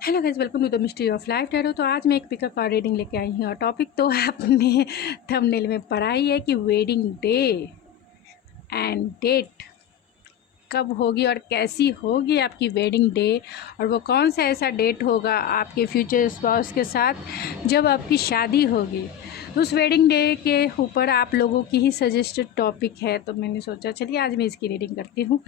Hello guys, welcome to the mystery of life tarot. तो आज मैं एक पिकअप कार्ड रीडिंग लेके आई हूँ और टॉपिक तो आपने थंबनेल में पढ़ा ही है कि वेडिंग डे एंड डेट कब होगी और कैसी होगी आपकी वेडिंग डे, और वो कौन सा ऐसा डेट होगा आपके फ्यूचर स्पाउस के साथ जब आपकी शादी होगी। तो उस वेडिंग डे के ऊपर आप लोगों की ही सजेस्टेड टॉपिक है, तो मैंने सोचा चलिए आज मैं इसकी रीडिंग करती हूँ।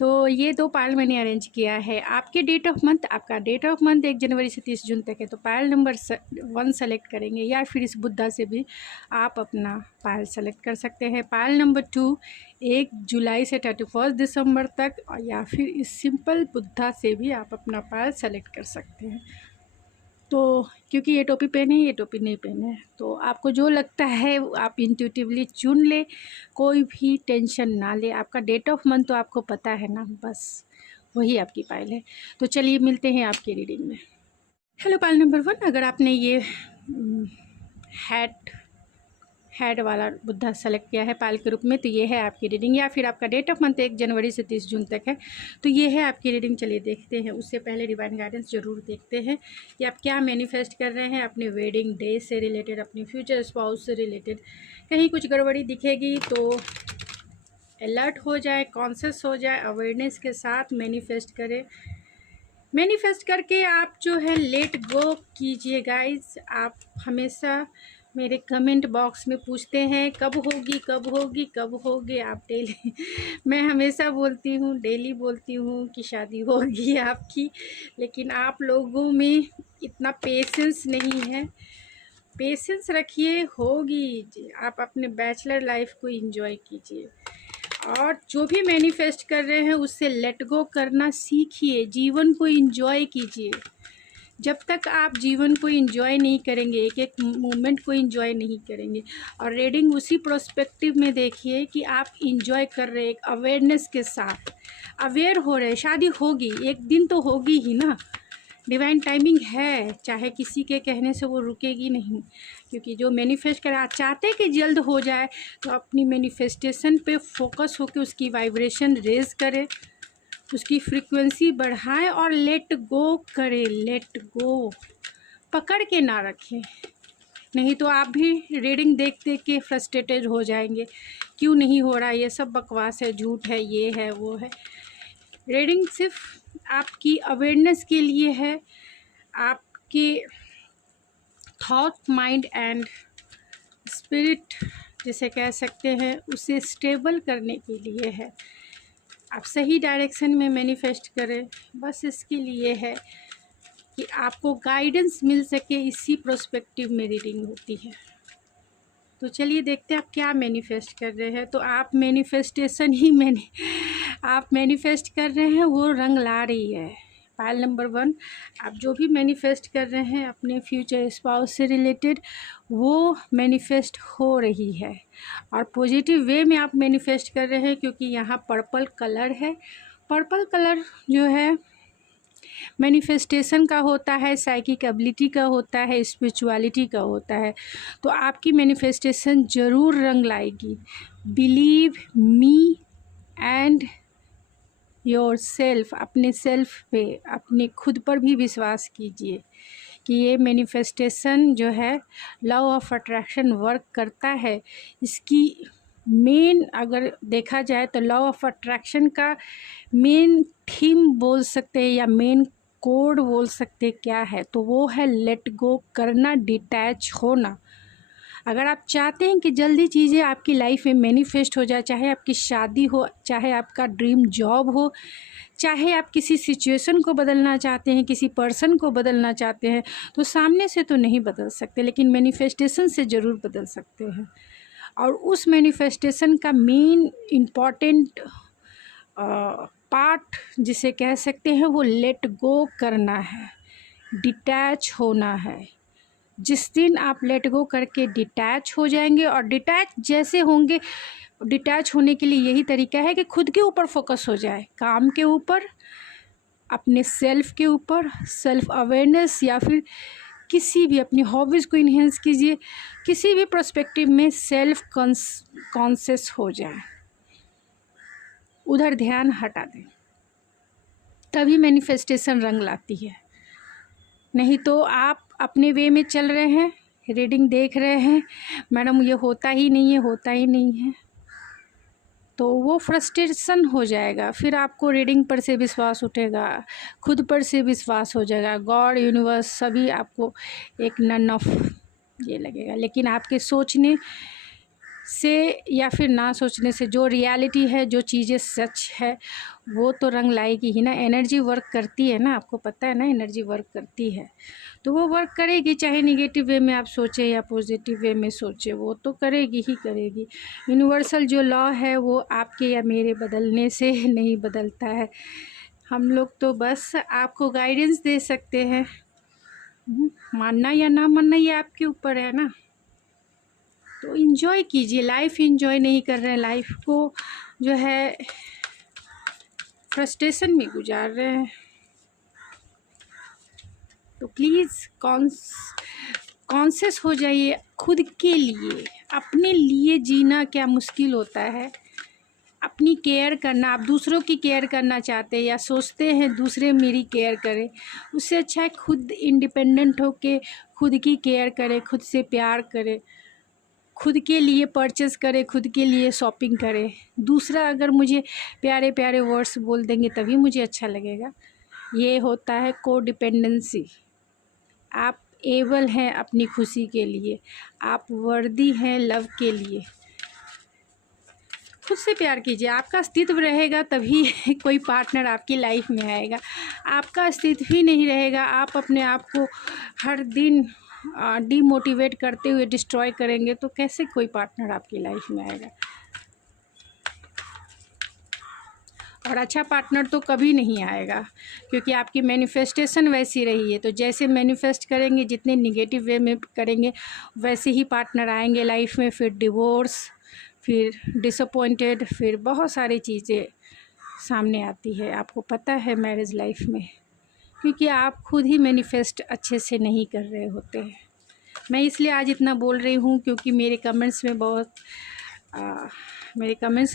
तो ये 2 पायल मैंने अरेंज किया है। आपके डेट ऑफ मंथ, आपका डेट ऑफ मंथ 1 जनवरी से 30 जून तक है, तो पायल नंबर 1 सेलेक्ट करेंगे, या फिर इस बुद्धा से भी आप अपना पायल सेलेक्ट कर सकते हैं। पायल नंबर 2 1 जुलाई से 31 दिसंबर तक, या फिर इस सिंपल बुद्धा से भी आप अपना पायल सेलेक्ट कर सकते हैं। तो क्योंकि ये टोपी पहने हैं, ये टोपी नहीं पहने हैं, तो आपको जो लगता है आप इंट्यूटिवली चुन ले, कोई भी टेंशन ना ले। आपका डेट ऑफ मंथ तो आपको पता है ना, बस वही आपकी पायल है। तो चलिए मिलते हैं आपकी रीडिंग में। हेलो पायल नंबर 1, अगर आपने ये हेड वाला बुद्धा सेलेक्ट किया है पायल के रूप में, तो ये है आपकी रीडिंग। या फिर आपका डेट ऑफ मंथ 1 जनवरी से 30 जून तक है, तो ये है आपकी रीडिंग। चलिए देखते हैं। उससे पहले डिवाइन गाइडेंस ज़रूर देखते हैं कि आप क्या मैनिफेस्ट कर रहे हैं अपने वेडिंग डे से रिलेटेड, अपने फ्यूचर स्पाउस से रिलेटेड। कहीं कुछ गड़बड़ी दिखेगी तो अलर्ट हो जाए, कॉन्शियस हो जाए, अवेयरनेस के साथ मैनिफेस्ट करें। मैनिफेस्ट करके आप जो है लेट गो कीजिए गाइस। आप हमेशा मेरे कमेंट बॉक्स में पूछते हैं कब होगी कब होगी कब होगी। आप डेली मैं हमेशा बोलती हूँ, डेली बोलती हूँ कि शादी होगी आपकी, लेकिन आप लोगों में इतना पेशेंस नहीं है। पेशेंस रखिए, होगी। आप अपने बैचलर लाइफ को एंजॉय कीजिए, और जो भी मैनिफेस्ट कर रहे हैं उससे लेट गो करना सीखिए, जीवन को एंजॉय कीजिए। जब तक आप जीवन को एंजॉय नहीं करेंगे, एक एक मोमेंट को एंजॉय नहीं करेंगे, और रीडिंग उसी प्रोस्पेक्टिव में देखिए कि आप एंजॉय कर रहे हैं, एक अवेयरनेस के साथ अवेयर हो रहे हैं। शादी होगी, एक दिन तो होगी ही ना, डिवाइन टाइमिंग है, चाहे किसी के कहने से वो रुकेगी नहीं। क्योंकि जो मैनिफेस्ट कर आप चाहते कि जल्द हो जाए, तो अपनी मैनिफेस्टेशन पे फोकस होकर उसकी वाइब्रेशन रेज करें, उसकी फ्रीक्वेंसी बढ़ाएं और लेट गो करें। लेट गो पकड़ के ना रखें, नहीं तो आप भी रीडिंग देख देख के फ्रस्ट्रेटेड हो जाएंगे। क्यों नहीं हो रहा, ये सब बकवास है, झूठ है, ये है वो है। रीडिंग सिर्फ आपकी अवेयरनेस के लिए है, आपके थॉट, माइंड एंड स्पिरिट जिसे कह सकते हैं, उसे स्टेबल करने के लिए है। आप सही डायरेक्शन में मैनिफेस्ट करें, बस इसके लिए है कि आपको गाइडेंस मिल सके। इसी प्रोस्पेक्टिव में रीडिंग होती है। तो चलिए देखते हैं आप क्या मैनिफेस्ट कर रहे हैं। तो आप मैनिफेस्टेशन ही आप मैनिफेस्ट कर रहे हैं, वो रंग ला रही है। पायल नंबर 1, आप जो भी मैनिफेस्ट कर रहे हैं अपने फ्यूचर स्पाउस से रिलेटेड, वो मैनिफेस्ट हो रही है, और पॉजिटिव वे में आप मैनिफेस्ट कर रहे हैं, क्योंकि यहाँ पर्पल कलर है। पर्पल कलर जो है मैनिफेस्टेशन का होता है, साइकिक एबिलिटी का होता है, स्पिरिचुअलिटी का होता है। तो आपकी मैनिफेस्टेशन ज़रूर रंग लाएगी। Believe me and your self, अपने सेल्फ पे, अपने खुद पर भी विश्वास कीजिए कि ये मैनिफेस्टेशन जो है लॉ ऑफ अट्रैक्शन वर्क करता है। इसकी मेन अगर देखा जाए तो लॉ ऑफ अट्रैक्शन का मेन थीम बोल सकते हैं, या मेन कोड बोल सकते क्या है, तो वो है लेट गो करना, डिटैच होना। अगर आप चाहते हैं कि जल्दी चीज़ें आपकी लाइफ में मैनिफेस्ट हो जाए, चाहे आपकी शादी हो, चाहे आपका ड्रीम जॉब हो, चाहे आप किसी सिचुएशन को बदलना चाहते हैं, किसी पर्सन को बदलना चाहते हैं, तो सामने से तो नहीं बदल सकते, लेकिन मैनिफेस्टेशन से ज़रूर बदल सकते हैं। और उस मैनिफेस्टेशन का मेन इम्पॉर्टेंट पार्ट जिसे कह सकते हैं, वो लेट गो करना है, डिटैच होना है। जिस दिन आप लेट गो करके डिटैच हो जाएंगे, और डिटैच जैसे होंगे, डिटैच होने के लिए यही तरीका है कि खुद के ऊपर फोकस हो जाए, काम के ऊपर, अपने सेल्फ के ऊपर, सेल्फ अवेयरनेस, या फिर किसी भी अपनी हॉबीज़ को इन्हेंस कीजिए। किसी भी पर्सपेक्टिव में सेल्फ कॉन्शियस हो जाए, उधर ध्यान हटा दें, तभी मैनिफेस्टेशन रंग लाती है। नहीं तो आप अपने वे में चल रहे हैं, रीडिंग देख रहे हैं, मैडम ये होता ही नहीं है, होता ही नहीं है, तो वो फ्रस्ट्रेशन हो जाएगा। फिर आपको रीडिंग पर से विश्वास उठेगा, खुद पर से विश्वास हो जाएगा, गॉड यूनिवर्स सभी आपको एक नन ऑफ ये लगेगा। लेकिन आपके सोचने से या फिर ना सोचने से जो रियलिटी है, जो चीज़ें सच है, वो तो रंग लाएगी ही ना। एनर्जी वर्क करती है ना, आपको पता है ना, एनर्जी वर्क करती है, तो वो वर्क करेगी, चाहे निगेटिव वे में आप सोचें या पॉजिटिव वे में सोचें, वो तो करेगी ही करेगी। यूनिवर्सल जो लॉ है वो आपके या मेरे बदलने से नहीं बदलता है, हम लोग तो बस आपको गाइडेंस दे सकते हैं। मानना या ना मानना ये आपके ऊपर है ना। तो इन्जॉय कीजिए, लाइफ इन्जॉय नहीं कर रहे हैं, लाइफ को जो है फ्रस्ट्रेशन में गुजार रहे हैं। तो प्लीज़ कॉन्शियस हो जाइए खुद के लिए। अपने लिए जीना क्या मुश्किल होता है, अपनी केयर करना। आप दूसरों की केयर करना चाहते हैं या सोचते हैं दूसरे मेरी केयर करें, उससे अच्छा है खुद इंडिपेंडेंट होके खुद की केयर करें, खुद से प्यार करें, खुद के लिए परचेस करें, खुद के लिए शॉपिंग करें। दूसरा अगर मुझे प्यारे प्यारे वर्ड्स बोल देंगे तभी मुझे अच्छा लगेगा। ये होता है को डिपेंडेंसी। आप एबल हैं अपनी खुशी के लिए, आप वर्दी हैं लव के लिए। खुद से प्यार कीजिए, आपका अस्तित्व रहेगा तभी कोई पार्टनर आपकी लाइफ में आएगा। आपका अस्तित्व ही नहीं रहेगा, आप अपने आप को हर दिन डीमोटिवेट करते हुए डिस्ट्रॉय करेंगे, तो कैसे कोई पार्टनर आपकी लाइफ में आएगा। और अच्छा पार्टनर तो कभी नहीं आएगा, क्योंकि आपकी मैनिफेस्टेशन वैसी रही है। तो जैसे मैनिफेस्ट करेंगे, जितने निगेटिव वे में करेंगे, वैसे ही पार्टनर आएंगे लाइफ में। फिर डिवोर्स, फिर डिसअपॉइंटेड, फिर बहुत सारी चीज़ें सामने आती है। आपको पता है मैरिज लाइफ में, क्योंकि आप खुद ही मैनिफेस्ट अच्छे से नहीं कर रहे होते हैं। मैं इसलिए आज इतना बोल रही हूँ क्योंकि मेरे कमेंट्स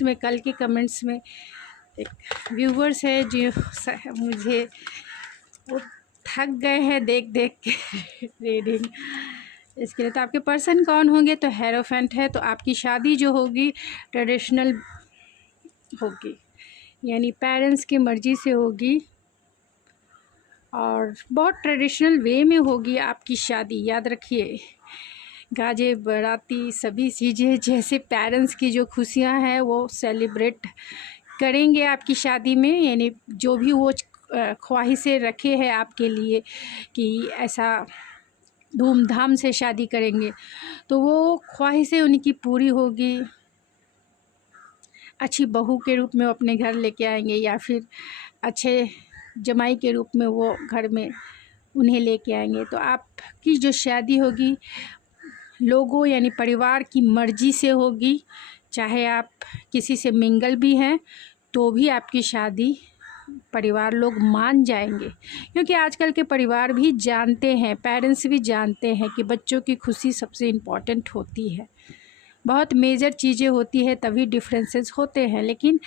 में कल के कमेंट्स में एक व्यूवर्स है जो मुझे वो थक गए हैं देख देख के रीडिंग। इसके लिए तो आपके पर्सन कौन होंगे, तो हेरोफेंट है। तो आपकी शादी जो होगी ट्रेडिशनल होगी, यानी पेरेंट्स की मर्ज़ी से होगी और बहुत ट्रेडिशनल वे में होगी आपकी शादी। याद रखिए, गाजे बाराती सभी चीज़ें जैसे पेरेंट्स की जो खुशियां हैं वो सेलिब्रेट करेंगे आपकी शादी में। यानी जो भी वो ख्वाहिशें रखे हैं आपके लिए कि ऐसा धूमधाम से शादी करेंगे, तो वो ख्वाहिशें उनकी पूरी होगी। अच्छी बहू के रूप में वो अपने घर लेके आएंगे या फिर अच्छे जमाई के रूप में वो घर में उन्हें लेके आएंगे। तो आपकी जो शादी होगी लोगों यानी परिवार की मर्ज़ी से होगी। चाहे आप किसी से मिंगल भी हैं तो भी आपकी शादी परिवार लोग मान जाएंगे, क्योंकि आजकल के परिवार भी जानते हैं, पेरेंट्स भी जानते हैं कि बच्चों की खुशी सबसे इम्पॉर्टेंट होती है। बहुत मेजर चीज़ें होती है तभी डिफरेंसेस होते हैं, लेकिन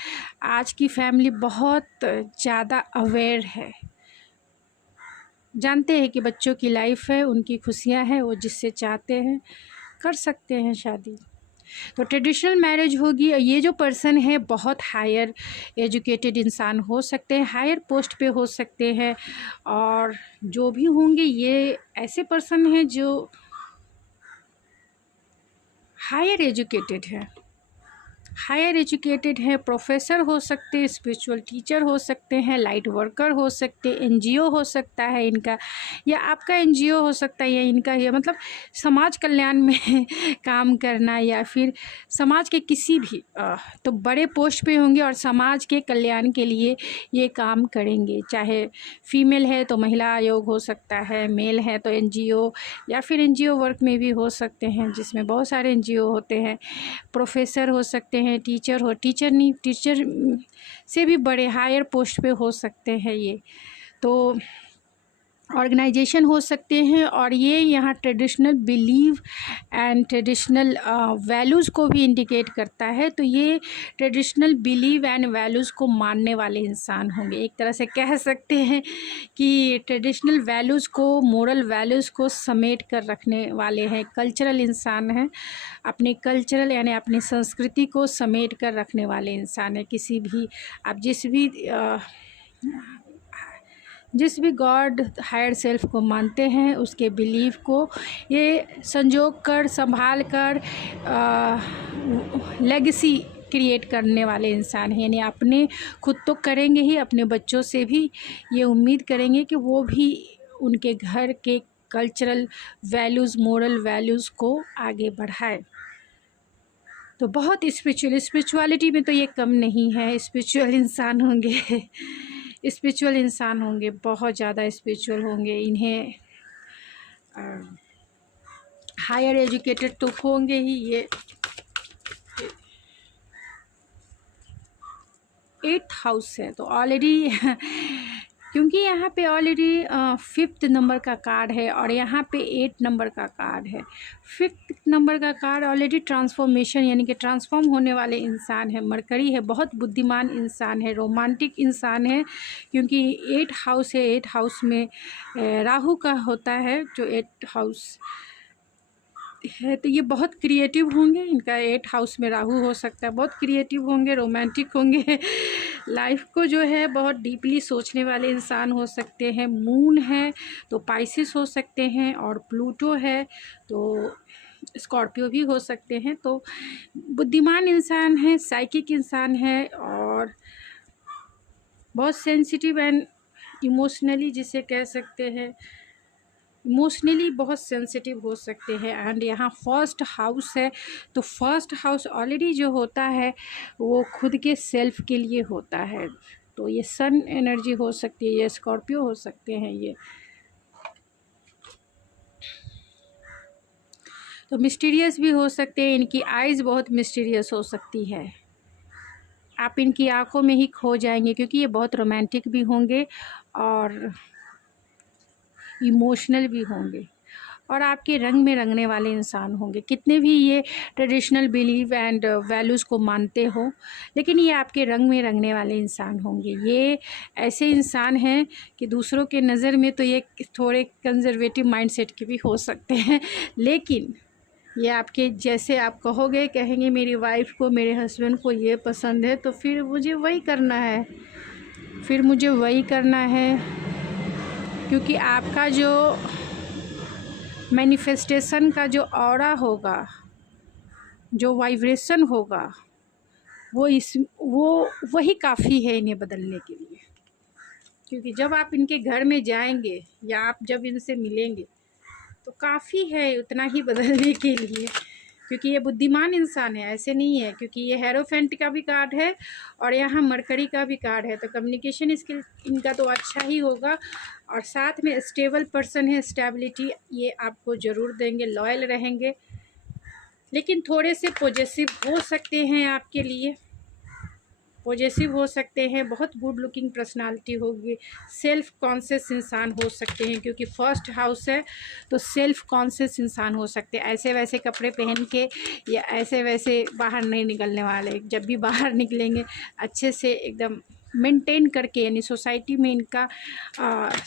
आज की फैमिली बहुत ज़्यादा अवेयर है, जानते हैं कि बच्चों की लाइफ है, उनकी खुशियां हैं, वो जिससे चाहते हैं कर सकते हैं शादी। तो ट्रेडिशनल मैरिज होगी। ये जो पर्सन है बहुत हायर एजुकेटेड इंसान हो सकते हैं, हायर पोस्ट पे हो सकते हैं, और जो भी होंगे ये ऐसे पर्सन हैं जो हायर एजुकेटेड है, प्रोफेसर हो सकते हैं, स्पिरिचुअल टीचर हो सकते हैं, लाइट वर्कर हो सकते हैं, एनजीओ हो सकता है इनका, या आपका एनजीओ हो सकता है, या इनका या मतलब समाज कल्याण में काम करना, या फिर समाज के किसी भी तो बड़े पोस्ट पे होंगे और समाज के कल्याण के लिए ये काम करेंगे। चाहे फीमेल है तो महिला आयोग हो सकता है, मेल है तो एनजीओ, या फिर एनजीओ वर्क में भी हो सकते हैं जिसमें बहुत सारे एनजीओ होते हैं। प्रोफेसर हो सकते हैं, टीचर से भी बड़े हायर पोस्ट पे हो सकते हैं ये। तो ऑर्गेनाइजेशन हो सकते हैं, और ये यहाँ traditional believe and traditional values को भी इंडिकेट करता है। तो ये ट्रेडिशनल बिलीव एंड वैल्यूज़ को मानने वाले इंसान होंगे। एक तरह से कह सकते हैं कि ट्रेडिशनल वैल्यूज़ को, मोरल वैल्यूज़ को समेट कर रखने वाले हैं, कल्चरल इंसान हैं। अपने कल्चरल यानी अपनी संस्कृति को समेट कर रखने वाले इंसान हैं। किसी भी आप जिस भी गॉड हायर सेल्फ को मानते हैं, उसके बिलीव को ये संजोग कर, संभाल कर लेगेसी क्रिएट करने वाले इंसान हैं। यानी अपने खुद तो करेंगे ही, अपने बच्चों से भी ये उम्मीद करेंगे कि वो भी उनके घर के कल्चरल वैल्यूज़, मोरल वैल्यूज़ को आगे बढ़ाए। तो बहुत स्पिरिचुअलिटी में तो ये कम नहीं है, स्पिरिचुअल इंसान होंगे। स्पिरिचुअल इंसान होंगे, बहुत ज़्यादा स्पिरिचुअल होंगे। इन्हें हायर एजुकेटेड तो होंगे ही। ये 8th हाउस है, तो ऑलरेडी क्योंकि यहाँ पे ऑलरेडी 5th नंबर का कार्ड है और यहाँ पे 8 नंबर का कार्ड है। 5th नंबर का कार्ड ऑलरेडी ट्रांसफॉर्मेशन यानी कि ट्रांसफॉर्म होने वाले इंसान है, मरकरी है, बहुत बुद्धिमान इंसान है, रोमांटिक इंसान है। क्योंकि 8 हाउस है, 8 हाउस में राहु का होता है, जो 8 हाउस है, तो ये बहुत क्रिएटिव होंगे। इनका 8 हाउस में राहु हो सकता है, बहुत क्रिएटिव होंगे, रोमांटिक होंगे। लाइफ को जो है बहुत डीपली सोचने वाले इंसान हो सकते हैं। मून है तो पाइसिस हो सकते हैं, और प्लूटो है तो स्कॉर्पियो भी हो सकते हैं। तो बुद्धिमान इंसान है, साइकिक इंसान है, और बहुत सेंसिटिव एंड इमोशनली जिसे कह सकते हैं, इमोशनली बहुत सेंसिटिव हो सकते हैं। एंड यहाँ फर्स्ट हाउस है, तो फर्स्ट हाउस ऑलरेडी जो होता है वो खुद के सेल्फ के लिए होता है। तो ये सन एनर्जी हो सकती है, ये स्कॉर्पियो हो सकते हैं। ये तो मिस्टीरियस भी हो सकते हैं, इनकी आइज़ बहुत मिस्टीरियस हो सकती है, आप इनकी आंखों में ही खो जाएंगे, क्योंकि ये बहुत रोमांटिक भी होंगे और इमोशनल भी होंगे, और आपके रंग में रंगने वाले इंसान होंगे। कितने भी ये ट्रेडिशनल बिलीव एंड वैल्यूज़ को मानते हो, लेकिन ये आपके रंग में रंगने वाले इंसान होंगे। ये ऐसे इंसान हैं कि दूसरों के नज़र में तो ये थोड़े कंजर्वेटिव माइंडसेट के भी हो सकते हैं, लेकिन ये आपके जैसे आप कहेंगे मेरी वाइफ को, मेरे हस्बैंड को ये पसंद है, तो फिर मुझे वही करना है, क्योंकि आपका जो मैनिफेस्टेशन का जो ऑरा होगा, जो वाइब्रेशन होगा, वो वही काफ़ी है इन्हें बदलने के लिए। क्योंकि जब आप इनके घर में जाएंगे या आप जब इनसे मिलेंगे तो काफ़ी है उतना ही बदलने के लिए, क्योंकि ये बुद्धिमान इंसान है, ऐसे नहीं है। क्योंकि ये हेरोफेंट का भी कार्ड है और यहाँ मरकरी का भी कार्ड है, तो कम्युनिकेशन स्किल इनका तो अच्छा ही होगा। और साथ में स्टेबल पर्सन है, स्टेबिलिटी ये आपको ज़रूर देंगे, लॉयल रहेंगे, लेकिन थोड़े से पॉजेसिव हो सकते हैं, आपके लिए पॉजेसिव हो सकते हैं। बहुत गुड लुकिंग पर्सनालिटी होगी, सेल्फ कॉन्शियस इंसान हो सकते हैं, क्योंकि फर्स्ट हाउस है तो सेल्फ कॉन्शियस इंसान हो सकते हैं। ऐसे वैसे कपड़े पहन के या ऐसे वैसे बाहर नहीं निकलने वाले, जब भी बाहर निकलेंगे अच्छे से एकदम मेंटेन करके, यानी सोसाइटी में इनका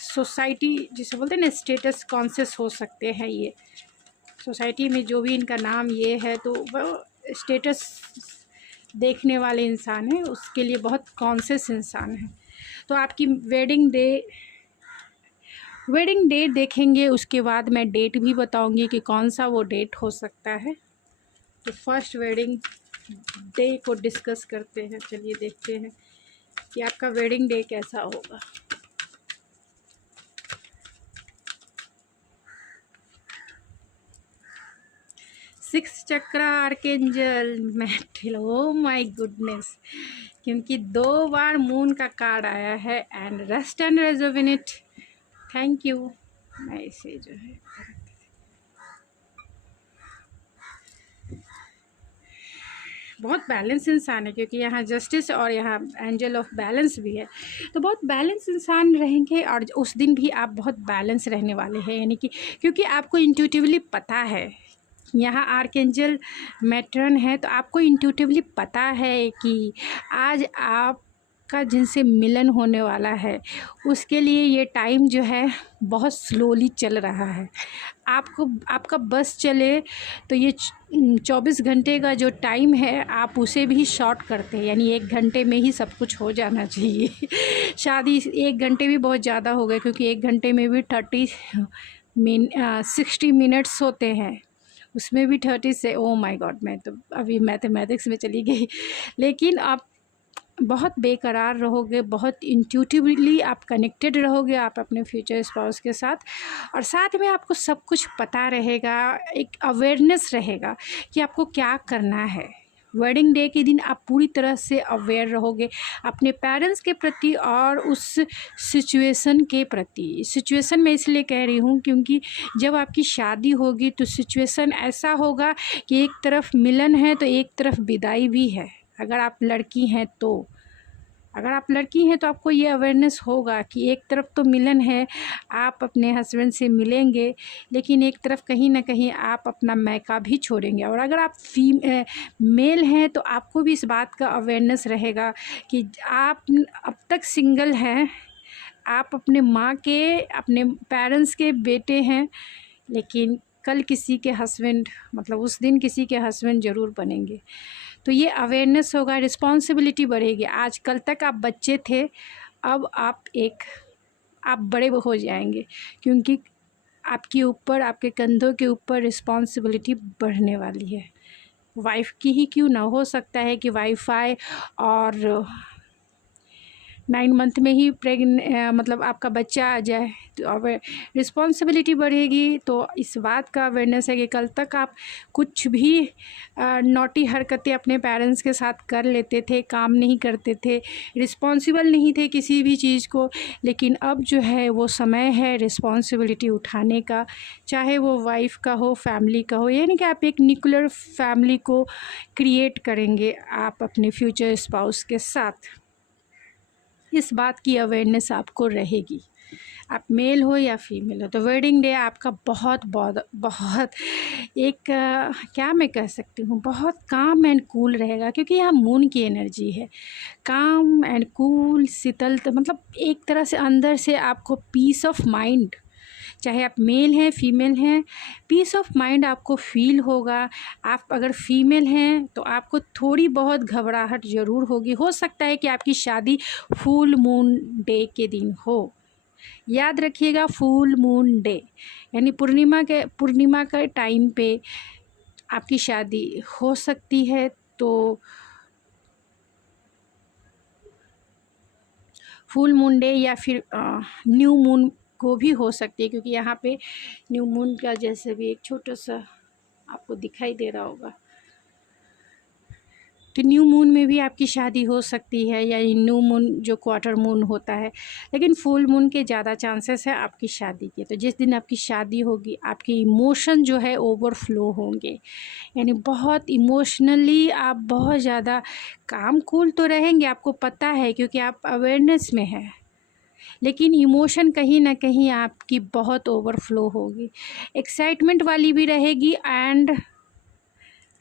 सोसाइटी जिसे बोलते हैं ना, स्टेटस कॉन्शियस हो सकते हैं। ये सोसाइटी में जो भी इनका नाम ये है, तो वो स्टेटस देखने वाले इंसान हैं, उसके लिए बहुत कॉन्शियस इंसान है। तो आपकी वेडिंग डेट देखेंगे, उसके बाद मैं डेट भी बताऊंगी कि कौन सा वो डेट हो सकता है। तो फर्स्ट वेडिंग डे को डिस्कस करते हैं। चलिए देखते हैं कि आपका वेडिंग डे कैसा होगा। 6 chakra archangel metal, oh my goodness, क्योंकि 2 बार मून का कार्ड आया है। And rest and rejuvenate, thank you. मैं इसे जो है बहुत बैलेंस इंसान है, क्योंकि यहाँ जस्टिस और यहाँ एंजल ऑफ बैलेंस भी है। तो बहुत बैलेंस इंसान रहेंगे और उस दिन भी आप बहुत बैलेंस रहने वाले हैं, यानी कि क्योंकि आपको इंट्यूटिवली पता है, यहाँ आर्कएंजल मैट्रन है, तो आपको इंट्यूटिवली पता है कि आज आपका जिनसे मिलन होने वाला है उसके लिए ये टाइम जो है बहुत स्लोली चल रहा है। आपको आपका बस चले तो ये 24 घंटे का जो टाइम है आप उसे भी शॉर्ट करते हैं, यानी 1 घंटे में ही सब कुछ हो जाना चाहिए। शादी 1 घंटे भी बहुत ज़्यादा हो गए, क्योंकि 1 घंटे में भी 60 मिनट्स होते हैं, उसमें भी 30 से ओ माय गॉड, मैं तो अभी मैथमेटिक्स में चली गई। लेकिन आप बहुत बेकरार रहोगे, बहुत इंट्यूटिवली आप कनेक्टेड रहोगे आप अपने फ्यूचर स्पाउस के साथ, और साथ में आपको सब कुछ पता रहेगा, एक अवेयरनेस रहेगा कि आपको क्या करना है। वेडिंग डे के दिन आप पूरी तरह से अवेयर रहोगे अपने पेरेंट्स के प्रति और उस सिचुएशन के प्रति। सिचुएशन मैं इसलिए कह रही हूँ क्योंकि जब आपकी शादी होगी तो सिचुएशन ऐसा होगा कि एक तरफ मिलन है तो एक तरफ विदाई भी है। अगर आप लड़की हैं तो आपको ये अवेयरनेस होगा कि एक तरफ तो मिलन है, आप अपने हस्बैंड से मिलेंगे, लेकिन एक तरफ कहीं ना कहीं आप अपना मैका भी छोड़ेंगे। और अगर आप मेल हैं तो आपको भी इस बात का अवेयरनेस रहेगा कि आप अब तक सिंगल हैं, आप अपने माँ के, अपने पेरेंट्स के बेटे हैं, लेकिन कल किसी के हस्बैंड, मतलब उस दिन किसी के हस्बैंड ज़रूर बनेंगे। तो ये अवेयरनेस होगा, रिस्पॉन्सिबिलिटी बढ़ेगी। आज कल तक आप बच्चे थे, अब आप बड़े हो जाएंगे, क्योंकि आपके ऊपर, आपके कंधों के ऊपर रिस्पॉन्सिबिलिटी बढ़ने वाली है। वाइफ की ही क्यों ना, हो सकता है कि वाइफ आए और 9 मंथ में ही मतलब आपका बच्चा आ जाए, तो अब रिस्पॉन्सिबिलिटी बढ़ेगी। तो इस बात का अवेयरनेस है कि कल तक आप कुछ भी नॉटी हरकतें अपने पेरेंट्स के साथ कर लेते थे, काम नहीं करते थे, रिस्पॉन्सिबल नहीं थे किसी भी चीज़ को, लेकिन अब जो है वो समय है रिस्पॉन्सिबिलिटी उठाने का, चाहे वो वाइफ का हो, फैमिली का हो, यानी कि आप एक न्यूक्लियर फैमिली को क्रिएट करेंगे आप अपने फ्यूचर स्पाउस के साथ। इस बात की अवेयरनेस आपको रहेगी, आप मेल हो या फीमेल हो। तो वेडिंग डे आपका बहुत बहुत बहुत एक क्या मैं कह सकती हूँ, बहुत काम एंड कूल रहेगा, क्योंकि यहाँ मून की एनर्जी है। काम एंड कूल, शीतल, तो मतलब एक तरह से अंदर से आपको पीस ऑफ माइंड, चाहे आप मेल हैं फीमेल हैं, पीस ऑफ माइंड आपको फील होगा। आप अगर फीमेल हैं तो आपको थोड़ी बहुत घबराहट ज़रूर होगी। हो सकता है कि आपकी शादी फुल मून डे के दिन हो। याद रखिएगा, फुल मून डे यानी पूर्णिमा के टाइम पे आपकी शादी हो सकती है। तो फुल मून डे या फिर न्यू मून को भी हो सकती है, क्योंकि यहाँ पे न्यू मून का जैसे भी एक छोटा सा आपको दिखाई दे रहा होगा, तो न्यू मून में भी आपकी शादी हो सकती है, या न्यू मून जो क्वार्टर मून होता है। लेकिन फुल मून के ज़्यादा चांसेस है आपकी शादी के। तो जिस दिन आपकी शादी होगी आपके इमोशन जो है ओवरफ्लो होंगे, यानी बहुत इमोशनली आप बहुत ज़्यादा काम कूल तो रहेंगे, आपको पता है क्योंकि आप अवेयरनेस में हैं, लेकिन इमोशन कहीं ना कहीं आपकी बहुत ओवरफ्लो होगी। एक्साइटमेंट वाली भी रहेगी एंड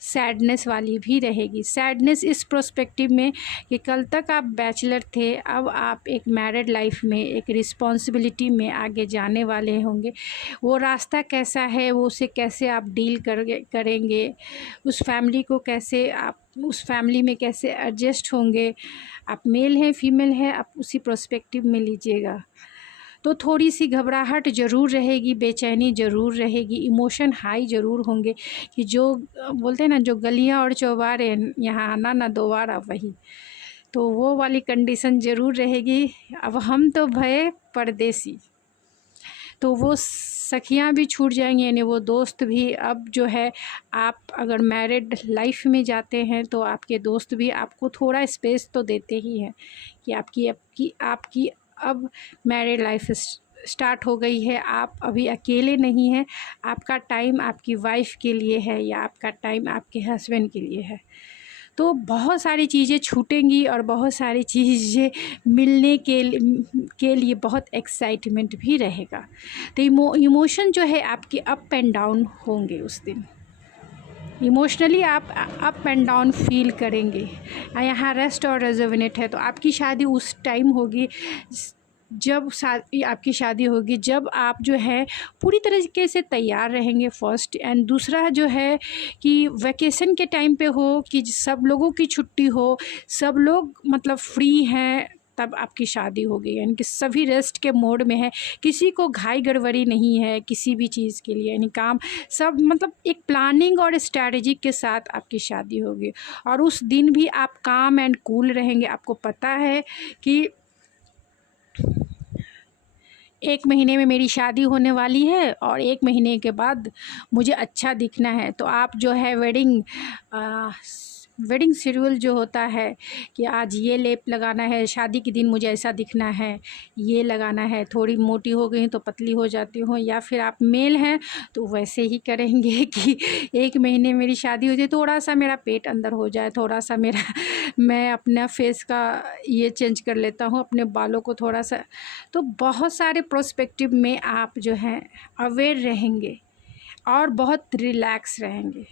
सैडनेस वाली भी रहेगी। सैडनेस इस प्रोस्पेक्टिव में कि कल तक आप बैचलर थे, अब आप एक मैरिड लाइफ में, एक रिस्पॉन्सिबिलिटी में आगे जाने वाले होंगे। वो रास्ता कैसा है, वो उसे कैसे आप डील करेंगे, उस फैमिली को कैसे आप, उस फैमिली में कैसे एडजस्ट होंगे। आप मेल हैं फीमेल हैं, आप उसी प्रोस्पेक्टिव में लीजिएगा। तो थोड़ी सी घबराहट ज़रूर रहेगी, बेचैनी ज़रूर रहेगी, इमोशन हाई ज़रूर होंगे कि जो बोलते हैं ना, जो गलियां और चौबारे यहाँ आना ना दोबारा वही, तो वो वाली कंडीशन ज़रूर रहेगी। अब हम तो भये परदेसी, तो वो सखियाँ भी छूट जाएंगी, यानी वो दोस्त भी। अब जो है, आप अगर मैरिड लाइफ में जाते हैं तो आपके दोस्त भी आपको थोड़ा स्पेस तो देते ही हैं कि आपकी अब मैरिड लाइफ स्टार्ट हो गई है, आप अभी अकेले नहीं हैं, आपका टाइम आपकी वाइफ के लिए है या आपका टाइम आपके हस्बैंड के लिए है। तो बहुत सारी चीज़ें छूटेंगी और बहुत सारी चीज़ें मिलने के लिए बहुत एक्साइटमेंट भी रहेगा। तो इमोशन जो है आपके अप एंड डाउन होंगे उस दिन। इमोशनली आप अप एंड डाउन फील करेंगे। यहाँ रेस्ट और रेजुविनेट है, तो आपकी शादी उस टाइम होगी जब आपकी शादी होगी जब आप जो है पूरी तरीके से तैयार रहेंगे फर्स्ट। एंड दूसरा जो है कि वैकेशन के टाइम पे हो, कि सब लोगों की छुट्टी हो, सब लोग मतलब फ्री हैं, तब आपकी शादी होगी। यानी कि सभी रेस्ट के मोड में है, किसी को घाई गड़बड़ी नहीं है किसी भी चीज़ के लिए, यानी काम सब मतलब एक प्लानिंग और स्ट्रैटेजी के साथ आपकी शादी होगी। और उस दिन भी आप काम एंड कूल रहेंगे। आपको पता है कि 1 महीने में मेरी शादी होने वाली है और 1 महीने के बाद मुझे अच्छा दिखना है, तो आप जो है वेडिंग शेड्यूल जो होता है कि आज ये लेप लगाना है, शादी के दिन मुझे ऐसा दिखना है, ये लगाना है, थोड़ी मोटी हो गई तो पतली हो जाती हूँ, या फिर आप मेल हैं तो वैसे ही करेंगे कि 1 महीने मेरी शादी हो जाए, थोड़ा सा मेरा पेट अंदर हो जाए, थोड़ा सा मेरा मैं अपना फेस का ये चेंज कर लेता हूँ, अपने बालों को थोड़ा सा। तो बहुत सारे प्रोस्पेक्टिव में आप जो हैं अवेयर रहेंगे और बहुत रिलैक्स रहेंगे,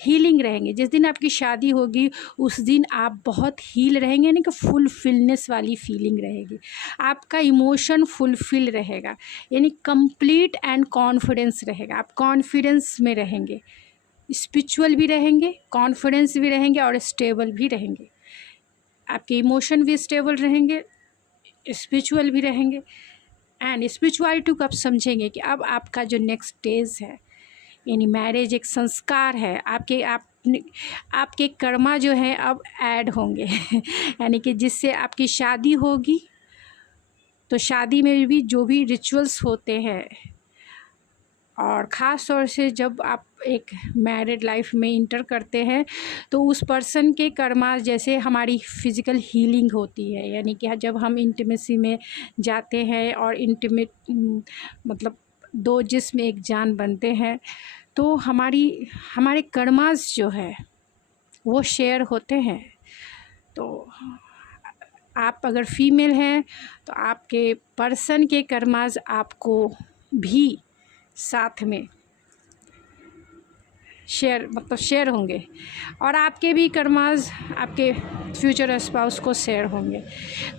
हीलिंग रहेंगे। जिस दिन आपकी शादी होगी उस दिन आप बहुत हील रहेंगे, यानी कि फुलफिलनेस वाली फीलिंग रहेगी, आपका इमोशन फुलफिल रहेगा, यानी कंप्लीट एंड कॉन्फिडेंस रहेगा। आप कॉन्फिडेंस में रहेंगे, स्पिरिचुअल भी रहेंगे, कॉन्फिडेंस भी रहेंगे और स्टेबल भी रहेंगे। आपके इमोशन भी स्टेबल रहेंगे, स्पिरिचुअल भी रहेंगे। एंड स्पिरिचुअलिटी को आप समझेंगे कि अब आपका जो नेक्स्ट स्टेज है, यानी मैरिज एक संस्कार है, आपके कर्मा जो है अब ऐड होंगे यानी कि जिससे आपकी शादी होगी, तो शादी में भी जो भी रिचुअल्स होते हैं, और ख़ास तौर से जब आप एक मैरिड लाइफ में इंटर करते हैं तो उस पर्सन के कर्मा जैसे हमारी फिज़िकल हीलिंग होती है। यानी कि जब हम इंटीमेसी में जाते हैं और मतलब दो जिस्म एक जान बनते हैं, तो हमारे कर्मास जो है वो शेयर होते हैं। तो आप अगर फीमेल हैं तो आपके पर्सन के कर्मास आपको भी साथ में शेयर होंगे, और आपके भी कर्मास आपके फ्यूचर स्पाउस को शेयर होंगे।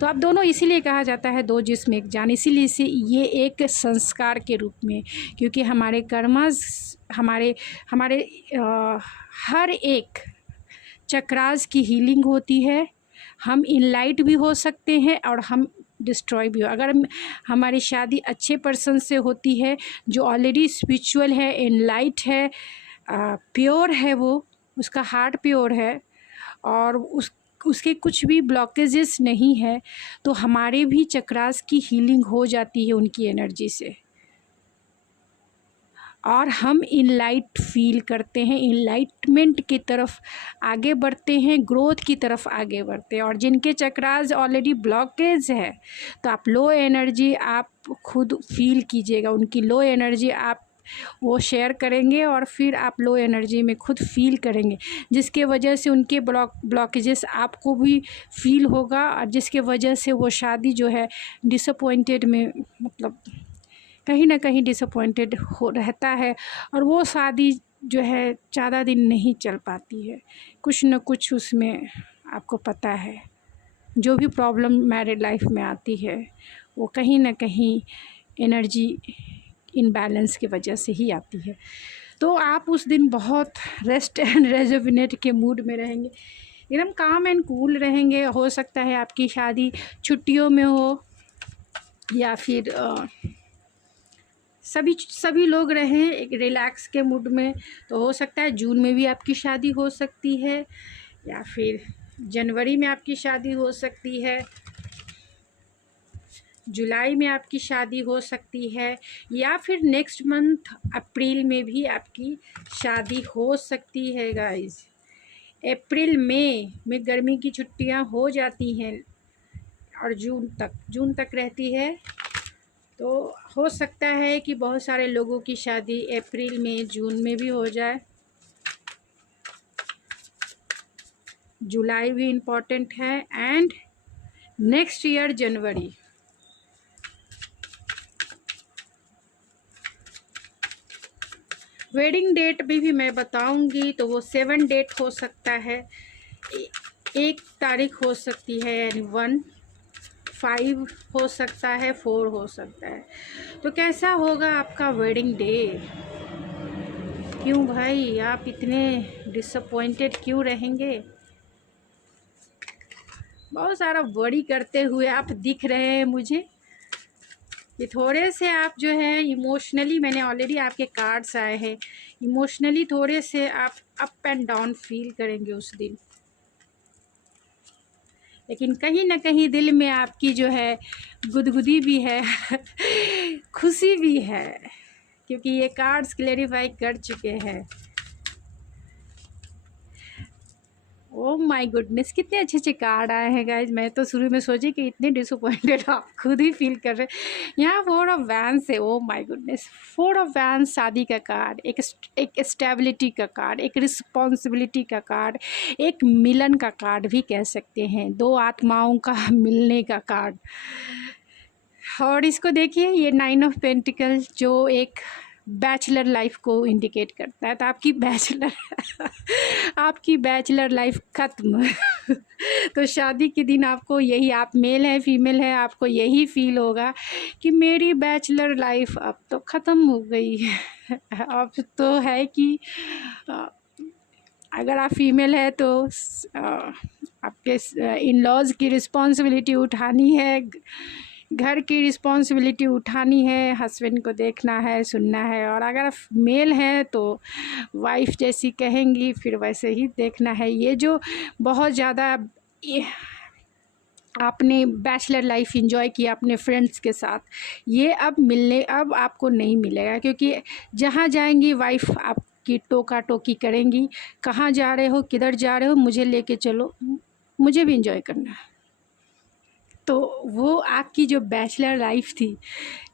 तो आप दोनों इसीलिए कहा जाता है दो जिस्म एक जान, इसीलिए से ये एक संस्कार के रूप में, क्योंकि हमारे कर्मास हमारे हर एक चक्रास की हीलिंग होती है। हम इनलाइट भी हो सकते हैं और हम डिस्ट्रॉय भी हो। अगर हमारी शादी अच्छे पर्सन से होती है जो ऑलरेडी स्पिरिचुअल है, इनलाइट है, प्योर है, वो उसका हार्ट प्योर है और उसके कुछ भी ब्लॉकेजेस नहीं है, तो हमारे भी चक्रास की हीलिंग हो जाती है उनकी एनर्जी से, और हम इनलाइट फील करते हैं, इनलाइटमेंट की तरफ आगे बढ़ते हैं, ग्रोथ की तरफ आगे बढ़ते हैं। और जिनके चक्रास ऑलरेडी ब्लॉकेज है, तो आप लो एनर्जी आप खुद फील कीजिएगा, उनकी लो एनर्जी आप वो शेयर करेंगे और फिर आप लो एनर्जी में खुद फील करेंगे, जिसके वजह से उनके ब्लॉकेजेस आपको भी फील होगा, और जिसके वजह से वो शादी जो है डिसअपॉइंटेड में, मतलब कहीं ना कहीं डिसअपॉइंटेड हो रहता है, और वो शादी जो है ज़्यादा दिन नहीं चल पाती है। कुछ न कुछ उसमें आपको पता है, जो भी प्रॉब्लम मैरिड लाइफ में आती है वो कहीं ना कहीं एनर्जी इनबैलेंस की वजह से ही आती है। तो आप उस दिन बहुत रेस्ट एंड रेजुविनेट के मूड में रहेंगे, एकदम काम एंड कूल रहेंगे। हो सकता है आपकी शादी छुट्टियों में हो, या फिर सभी लोग रहें एक रिलैक्स के मूड में। तो हो सकता है जून में भी आपकी शादी हो सकती है, या फिर जनवरी में आपकी शादी हो सकती है, जुलाई में आपकी शादी हो सकती है, या फिर नेक्स्ट मंथ अप्रैल में भी आपकी शादी हो सकती है गाइस। अप्रैल में गर्मी की छुट्टियां हो जाती हैं और जून तक रहती है। तो हो सकता है कि बहुत सारे लोगों की शादी अप्रैल में जून में भी हो जाए। जुलाई भी इम्पॉर्टेंट है, and next year January. Wedding date भी मैं बताऊंगी, तो वो 7 डेट हो सकता है, 1 तारीख हो सकती है, यानी 1, 5 हो सकता है, 4 हो सकता है। तो कैसा होगा आपका वेडिंग डे? क्यों भाई आप इतने डिसअपॉइंटेड क्यों रहेंगे? बहुत सारा वरी करते हुए आप दिख रहे हैं मुझे। ये थोड़े से आप जो है इमोशनली, मैंने ऑलरेडी आपके कार्ड्स आए हैं, इमोशनली थोड़े से आप अप एंड डाउन फील करेंगे उस दिन, लेकिन कहीं ना कहीं दिल में आपकी जो है गुदगुदी भी है खुशी भी है, क्योंकि ये कार्ड्स क्लेरिफाई कर चुके हैं। ओह माय गुडनेस, कितने अच्छे अच्छे कार्ड आए हैं गाइज। मैं तो शुरू में सोची कि इतने डिसअपॉइंटेड आप खुद ही फील कर रहे हैं। यहाँ 4 ऑफ वैंस है। Oh my goodness, 4 of vents शादी का कार्ड, एक स्टेबिलिटी का कार्ड, एक रिस्पॉन्सिबिलिटी का कार्ड, एक मिलन का कार्ड भी कह सकते हैं, 2 आत्माओं का मिलने का कार्ड। और इसको देखिए, ये 9 ऑफ पेंटिकल जो एक बैचलर लाइफ को इंडिकेट करता है। तो आपकी बैचलर लाइफ ख़त्म तो शादी के दिन आपको यही, आप मेल है फीमेल है, आपको यही फील होगा कि मेरी बैचलर लाइफ अब तो ख़त्म हो गई अब तो है कि अगर आप फीमेल है तो आपके इन लॉज की रिस्पॉन्सिबिलिटी उठानी है, घर की रिस्पॉन्सिबिलिटी उठानी है, हस्बैंड को देखना है, सुनना है। और अगर मेल है तो वाइफ जैसी कहेंगी, फिर वैसे ही देखना है। ये जो बहुत ज़्यादा आपने बैचलर लाइफ एंजॉय किया अपने फ्रेंड्स के साथ, ये अब आपको नहीं मिलेगा, क्योंकि जहाँ जाएंगी वाइफ आपकी टोका टोकी करेंगी, कहाँ जा रहे हो, किधर जा रहे हो, मुझे लेके चलो, मुझे भी एंजॉय करना है। तो वो आपकी जो बैचलर लाइफ थी,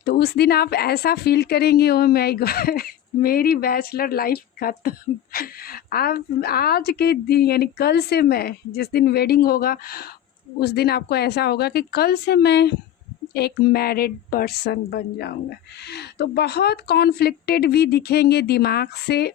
तो उस दिन आप ऐसा फील करेंगे, ओ माय गॉड मेरी बैचलर लाइफ ख़त्म। आप आज के दिन, यानी कल से, मैं जिस दिन वेडिंग होगा उस दिन आपको ऐसा होगा कि कल से मैं एक मैरिड पर्सन बन जाऊंगा। तो बहुत कॉन्फ्लिक्टेड भी दिखेंगे, दिमाग से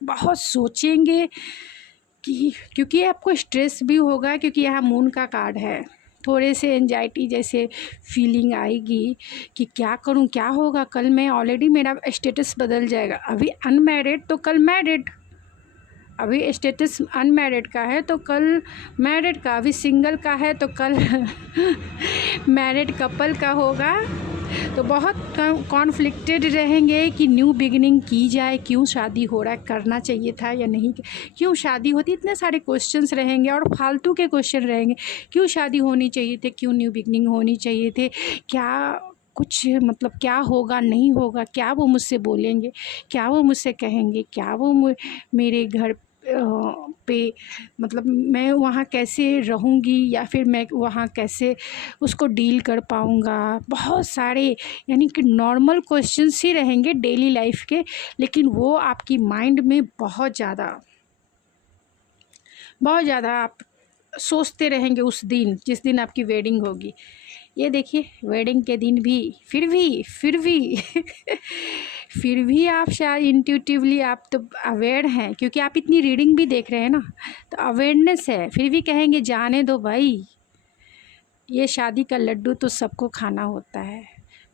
बहुत सोचेंगे कि, क्योंकि आपको स्ट्रेस भी होगा, क्योंकि यहाँ मून का कार्ड है। थोड़े से एंजाइटी जैसे फीलिंग आएगी कि क्या करूं, क्या होगा कल। मैं ऑलरेडी, मेरा स्टेटस बदल जाएगा। अभी अनमैरिड तो कल मैरिड, अभी स्टेटस अनमैरिड का है तो कल मैरिड का, अभी सिंगल का है तो कल मैरिड कपल का होगा। तो बहुत कॉन्फ्लिक्टेड रहेंगे कि न्यू बिगिनिंग की जाए, क्यों शादी हो रहा है, करना चाहिए था या नहीं, क्यों शादी होती, इतने सारे क्वेश्चंस रहेंगे और फालतू के क्वेश्चन रहेंगे। क्यों शादी होनी चाहिए थी, क्यों न्यू बिगिनिंग होनी चाहिए थे, क्या कुछ मतलब क्या होगा नहीं होगा, क्या वो मुझसे बोलेंगे, क्या वो मुझसे कहेंगे, क्या वो मेरे घर पे, मतलब मैं वहाँ कैसे रहूँगी, या फिर मैं वहाँ कैसे उसको डील कर पाऊँगा। बहुत सारे, यानी कि नॉर्मल क्वेश्चंस ही रहेंगे डेली लाइफ के, लेकिन वो आपकी माइंड में बहुत ज़्यादा आप सोचते रहेंगे उस दिन, जिस दिन आपकी वेडिंग होगी। ये देखिए, वेडिंग के दिन भी फिर भी फिर भी आप शायद इंट्यूटिवली आप तो अवेयर हैं, क्योंकि आप इतनी रीडिंग भी देख रहे हैं ना, तो अवेयरनेस है। फिर भी कहेंगे जाने दो भाई, ये शादी का लड्डू तो सबको खाना होता है,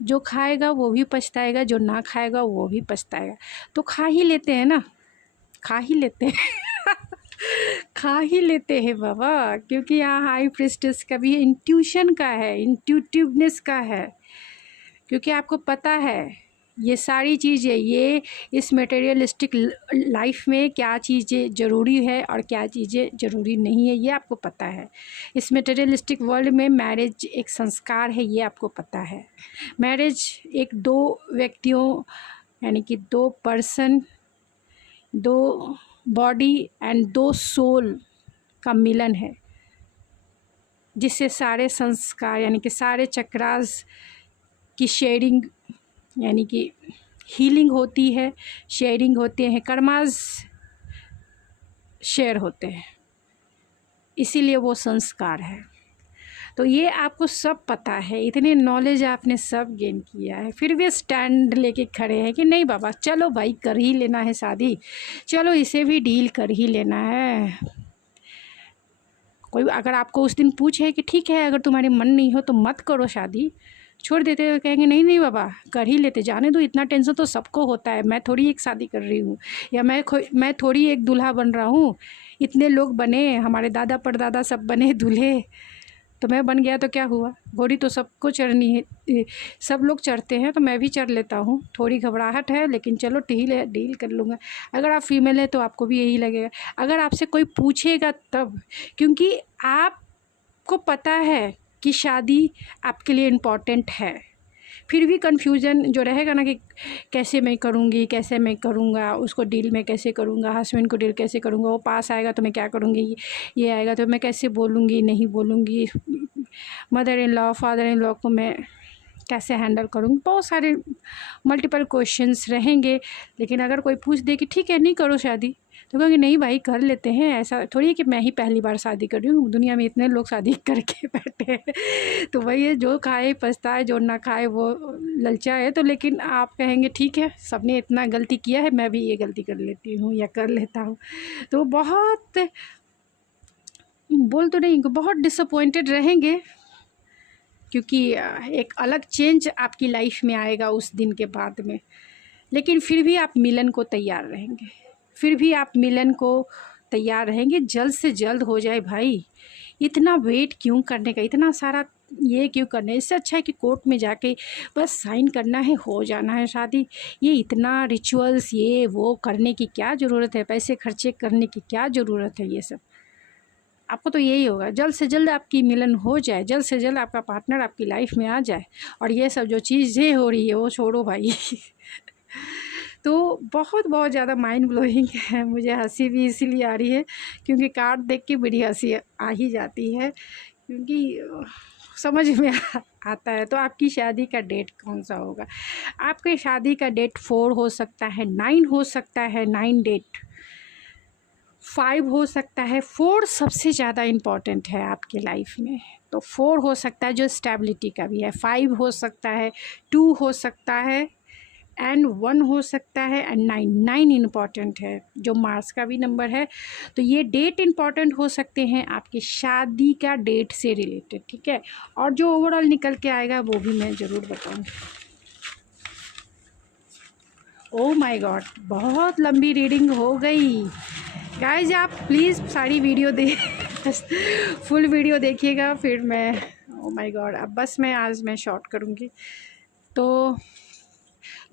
जो खाएगा वो भी पछताएगा, जो ना खाएगा वो भी पछताएगा। तो खा ही लेते हैं ना, खा ही लेते हैं खा ही लेते हैं बाबा, क्योंकि यहाँ हाई प्रिस्टेस का भी इंट्यूशन का है, इंट्यूटिवनेस का है, क्योंकि आपको पता है ये सारी चीज़ें, ये इस मटेरियलिस्टिक लाइफ में क्या चीज़ें ज़रूरी है और क्या चीज़ें ज़रूरी नहीं है, ये आपको पता है। इस मटेरियलिस्टिक वर्ल्ड में मैरिज एक संस्कार है, ये आपको पता है। मैरिज एक 2 व्यक्तियों, यानी कि 2 पर्सन, 2 बॉडी एंड 2 सोल का मिलन है, जिससे सारे संस्कार, यानी कि सारे चक्रास की शेयरिंग, यानी कि हीलिंग होती है, शेयरिंग होते हैं, कर्मास शेयर होते हैं। इसीलिए वो संस्कार है। तो ये आपको सब पता है, इतने नॉलेज आपने सब गेन किया है, फिर भी स्टैंड लेके खड़े हैं कि नहीं बाबा चलो भाई कर ही लेना है शादी, चलो इसे भी डील कर ही लेना है। कोई अगर आपको उस दिन पूछे कि ठीक है अगर तुम्हारे मन नहीं हो तो मत करो शादी, छोड़ देते हो, कहेंगे नहीं नहीं बाबा कर ही लेते, जाने दो, इतना टेंशन तो सबको होता है, मैं थोड़ी एक शादी कर रही हूँ, या मैं थोड़ी एक दूल्हा बन रहा हूँ, इतने लोग बने, हमारे दादा परदादा सब बने दूल्हे, तो मैं बन गया तो क्या हुआ, घोड़ी तो सबको चढ़नी है, सब लोग चढ़ते हैं तो मैं भी चढ़ लेता हूँ, थोड़ी घबराहट है लेकिन चलो डील कर लूँगा। अगर आप फीमेल है तो आपको भी यही लगेगा, अगर आपसे कोई पूछेगा तब, क्योंकि आपको पता है कि शादी आपके लिए इम्पॉर्टेंट है, फिर भी कन्फ्यूज़न जो रहेगा ना कि कैसे मैं करूँगी, कैसे मैं करूँगा, उसको डील में कैसे करूँगा, हस्बैंड को डील कैसे करूँगा, वो पास आएगा तो मैं क्या करूँगी, ये आएगा तो मैं कैसे बोलूँगी नहीं बोलूँगी, mother in law father in law को मैं कैसे हैंडल करूँगी, बहुत सारे मल्टीपल क्वेश्चंस रहेंगे। लेकिन अगर कोई पूछ दे कि ठीक है नहीं करो शादी, तो कहेंगे नहीं भाई कर लेते हैं, ऐसा थोड़ी है कि मैं ही पहली बार शादी कर रही हूँ, दुनिया में इतने लोग शादी करके बैठे हैं। तो वही है, जो खाए पछताए, जो ना खाए वो ललचाए। तो लेकिन आप कहेंगे ठीक है सबने इतना गलती किया है, मैं भी ये गलती कर लेती हूँ या कर लेता हूँ। तो बहुत बोल तो नहीं, बहुत डिसअपॉइंटेड रहेंगे, क्योंकि एक अलग चेंज आपकी लाइफ में आएगा उस दिन के बाद में। लेकिन फिर भी आप मिलन को तैयार रहेंगे, फिर भी आप मिलन को तैयार रहेंगे, जल्द से जल्द हो जाए भाई, इतना वेट क्यों करने का, इतना सारा ये क्यों करना है, इससे अच्छा है कि कोर्ट में जाके बस साइन करना है, हो जाना है शादी। ये इतना रिचुअल्स ये वो करने की क्या ज़रूरत है, पैसे खर्चे करने की क्या ज़रूरत है, ये सब आपको तो यही होगा जल्द से जल्द आपकी मिलन हो जाए, जल्द से जल्द आपका पार्टनर आपकी लाइफ में आ जाए, और ये सब जो चीज़ें हो रही है वो छोड़ो भाई। तो बहुत ज़्यादा माइंड ब्लोइंग है, मुझे हंसी भी इसीलिए आ रही है क्योंकि कार्ड देख के बड़ी हंसी आ ही जाती है, क्योंकि समझ में आता है। तो आपकी शादी का डेट कौन सा होगा, आपके शादी का डेट 4 हो सकता है, 9 हो सकता है, 9 डेट 5 हो सकता है, 4 सबसे ज़्यादा इम्पॉर्टेंट है आपकी लाइफ में। तो 4 हो सकता है जो स्टेबिलिटी का भी है, 5 हो सकता है, 2 हो सकता है, एंड 1 हो सकता है, एंड 9 इम्पॉर्टेंट है जो मार्स का भी नंबर है। तो ये डेट इम्पॉर्टेंट हो सकते हैं आपकी शादी का डेट से रिलेटेड, ठीक है। और जो ओवरऑल निकल के आएगा वो भी मैं ज़रूर बताऊँगी। ओह माय गॉड, बहुत लंबी रीडिंग हो गई गाइज, आप प्लीज़ सारी वीडियो फुल वीडियो देखिएगा, फिर मैं ओह माय गॉड अब बस मैं आज मैं शॉर्ट करूँगी। तो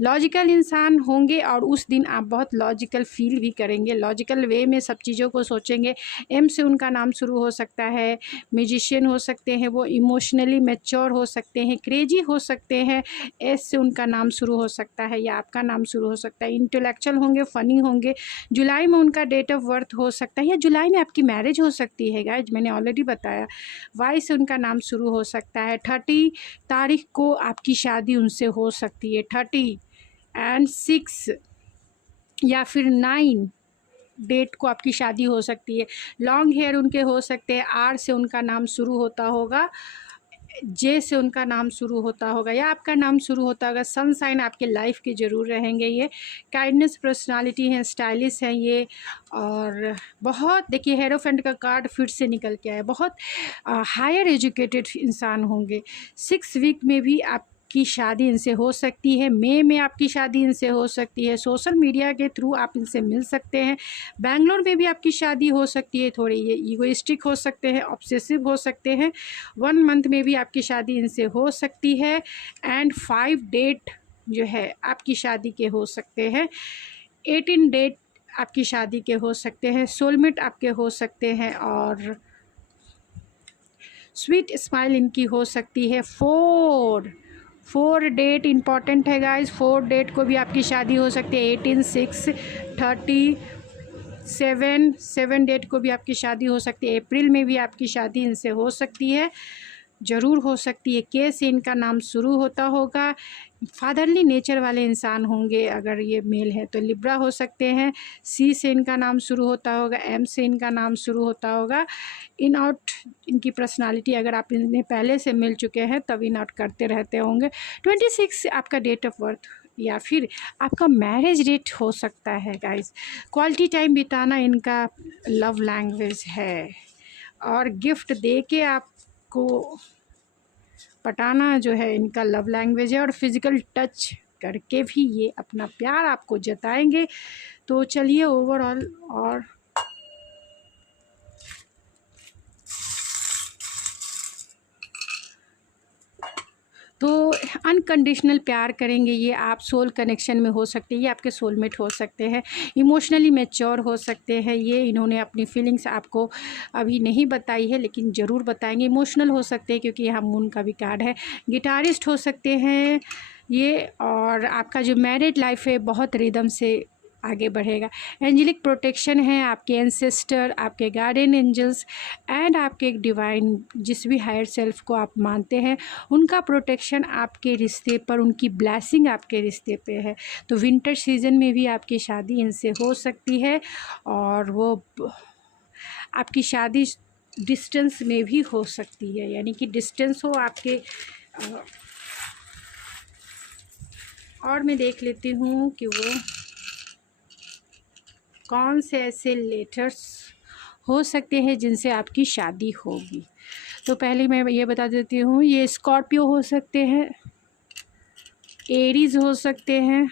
लॉजिकल इंसान होंगे और उस दिन आप बहुत लॉजिकल फील भी करेंगे, लॉजिकल वे में सब चीज़ों को सोचेंगे। एम से उनका नाम शुरू हो सकता है, म्यूजिशियन हो सकते हैं, वो इमोशनली मैच्योर हो सकते हैं, क्रेजी हो सकते हैं, एस से उनका नाम शुरू हो सकता है या आपका नाम शुरू हो सकता है, इंटेलेक्चुअल होंगे, फ़नी होंगे, जुलाई में उनका डेट ऑफ बर्थ हो सकता है या जुलाई में आपकी मैरिज हो सकती है गाइज, मैंने ऑलरेडी बताया। वाई से उनका नाम शुरू हो सकता है, 30 तारीख को आपकी शादी उनसे हो सकती है, 30 एंड 6 या फिर 9 डेट को आपकी शादी हो सकती है। लॉन्ग हेयर उनके हो सकते हैं, आर से उनका नाम शुरू होता होगा, जे से उनका नाम शुरू होता होगा या आपका नाम शुरू होता होगा। सन साइन आपके लाइफ के ज़रूर रहेंगे। ये काइंडनेस पर्सनालिटी हैं, स्टाइलिश हैं ये, और बहुत देखिए हेरोफेंट का कार्ड फिर से निकल के आया, बहुत हायर एजुकेटेड इंसान होंगे। 6 वीक में भी आप की शादी इनसे हो सकती है, मई में आपकी शादी इनसे हो सकती है, सोशल मीडिया के थ्रू आप इनसे मिल सकते हैं, बेंगलोर में भी आपकी शादी हो सकती है, थोड़े ये ईगोइस्टिक हो सकते हैं, ऑब्सेसिव हो सकते हैं, 1 मंथ में भी आपकी शादी इनसे हो सकती है, एंड 5 डेट जो है आपकी शादी के हो सकते हैं, 18 डेट आपकी शादी के हो सकते हैं, सोलमेट आपके हो सकते हैं, और स्वीट स्माइल इनकी हो सकती है। 4 डेट इम्पॉर्टेंट है गाइस, 4 डेट को भी आपकी शादी हो सकती है, 18, 6, 30, 7 डेट को भी आपकी शादी हो सकती है, अप्रैल में भी आपकी शादी इनसे हो सकती है, ज़रूर हो सकती है। के से इनका नाम शुरू होता होगा फादरली नेचर वाले इंसान होंगे। अगर ये मेल है तो लिब्रा हो सकते हैं। सी से इनका नाम शुरू होता होगा, एम से इनका नाम शुरू होता होगा। इन आउट इनकी पर्सनालिटी, अगर आप इन्हें पहले से मिल चुके हैं तब इन आउट करते रहते होंगे। 26 आपका डेट ऑफ बर्थ या फिर आपका मैरिज डेट हो सकता है गाइस। क्वालिटी टाइम बिताना इनका लव लैंग्वेज है, और गिफ्ट दे के आपको पटाना जो है इनका लव लैंग्वेज है, और फिज़िकल टच करके भी ये अपना प्यार आपको जताएंगे। तो चलिए ओवरऑल, और तो अनकंडीशनल प्यार करेंगे ये आप। सोल कनेक्शन में हो सकते हैं, ये आपके सोलमेट हो सकते हैं। इमोशनली मैच्योर हो सकते हैं ये। इन्होंने अपनी फीलिंग्स आपको अभी नहीं बताई है लेकिन ज़रूर बताएंगे। इमोशनल हो सकते हैं क्योंकि यहाँ मून का भी कार्ड है। गिटारिस्ट हो सकते हैं ये, और आपका जो मैरिड लाइफ है बहुत रिदम से आगे बढ़ेगा। एंजेलिक प्रोटेक्शन है, आपके एंसेस्टर, आपके गार्डियन एंजल्स एंड आपके एक डिवाइन जिस भी हायर सेल्फ को आप मानते हैं उनका प्रोटेक्शन आपके रिश्ते पर, उनकी ब्लेसिंग आपके रिश्ते पे है। तो विंटर सीजन में भी आपकी शादी इनसे हो सकती है, और वो आपकी शादी डिस्टेंस में भी हो सकती है, यानी कि डिस्टेंस हो आपके। और मैं देख लेती हूँ कि वो कौन से ऐसे लेटर्स हो सकते हैं जिनसे आपकी शादी होगी। तो पहले मैं ये बता देती हूँ, ये स्कॉर्पियो हो सकते हैं, एरीज़ हो सकते हैं,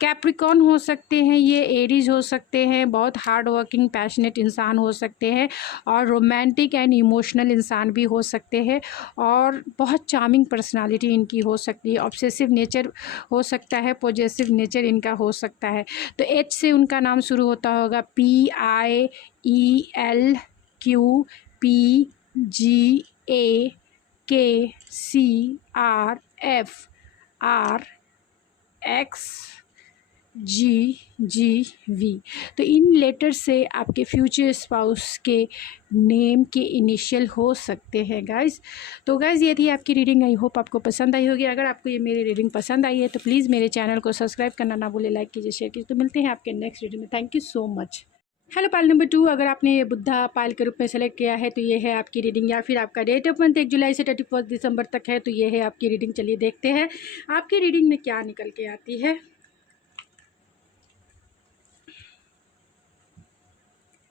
कैप्रिकॉन हो सकते हैं, ये एरीज हो सकते हैं। बहुत हार्ड वर्किंग पैशनेट इंसान हो सकते हैं, और रोमांटिक एंड इमोशनल इंसान भी हो सकते हैं, और बहुत चार्मिंग पर्सनालिटी इनकी हो सकती है। ऑब्सेसिव नेचर हो सकता है, पॉजेसिव नेचर इनका हो सकता है। तो एच से उनका नाम शुरू होता होगा, PIELQPGACRFRXGGV। तो इन लेटर से आपके फ्यूचर स्पाउस के नेम के इनिशियल हो सकते हैं गाइस। तो गाइस ये थी आपकी रीडिंग, आई होप आपको पसंद आई होगी। अगर आपको ये मेरी रीडिंग पसंद आई है तो प्लीज़ मेरे चैनल को सब्सक्राइब करना ना भूले, लाइक कीजिए, शेयर कीजिए। तो मिलते हैं आपके नेक्स्ट रीडिंग में। Thank you so much. Hello pile number 2, अगर आपने ये बुद्धा पाइल के रूप में सेलेक्ट किया है तो ये है आपकी रीडिंग, या फिर आपका डेट ऑफ मंथ 1 जुलाई से 31 दिसंबर तक है तो ये है आपकी रीडिंग। चलिए देखते हैं आपकी रीडिंग में क्या निकल के आती है।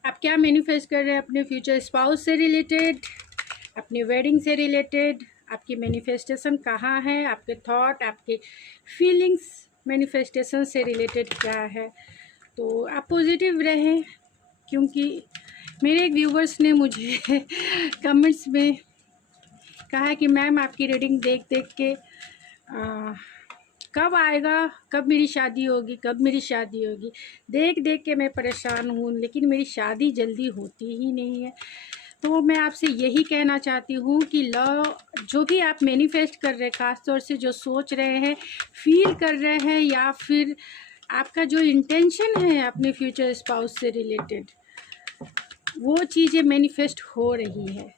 आप क्या मैनिफेस्ट कर रहे हैं अपने फ्यूचर स्पाउस से रिलेटेड, अपने वेडिंग से रिलेटेड। आपकी मैनिफेस्टेशन कहाँ है, आपके थॉट, आपके फीलिंग्स मैनिफेस्टेशन से रिलेटेड क्या है। तो आप पॉजिटिव रहें, क्योंकि मेरे एक व्यूवर्स ने मुझे कमेंट्स में कहा कि मैम आपकी रीडिंग देख देख के कब आएगा, कब मेरी शादी होगी, कब मेरी शादी होगी, देख देख के मैं परेशान हूँ, लेकिन मेरी शादी जल्दी होती ही नहीं है। तो मैं आपसे यही कहना चाहती हूँ कि जो भी आप मैनिफेस्ट कर रहे हैं, ख़ासतौर से जो सोच रहे हैं, फील कर रहे हैं, या फिर आपका जो इंटेंशन है अपने फ्यूचर स्पाउस से रिलेटेड, वो चीज़ें मैनिफेस्ट हो रही है।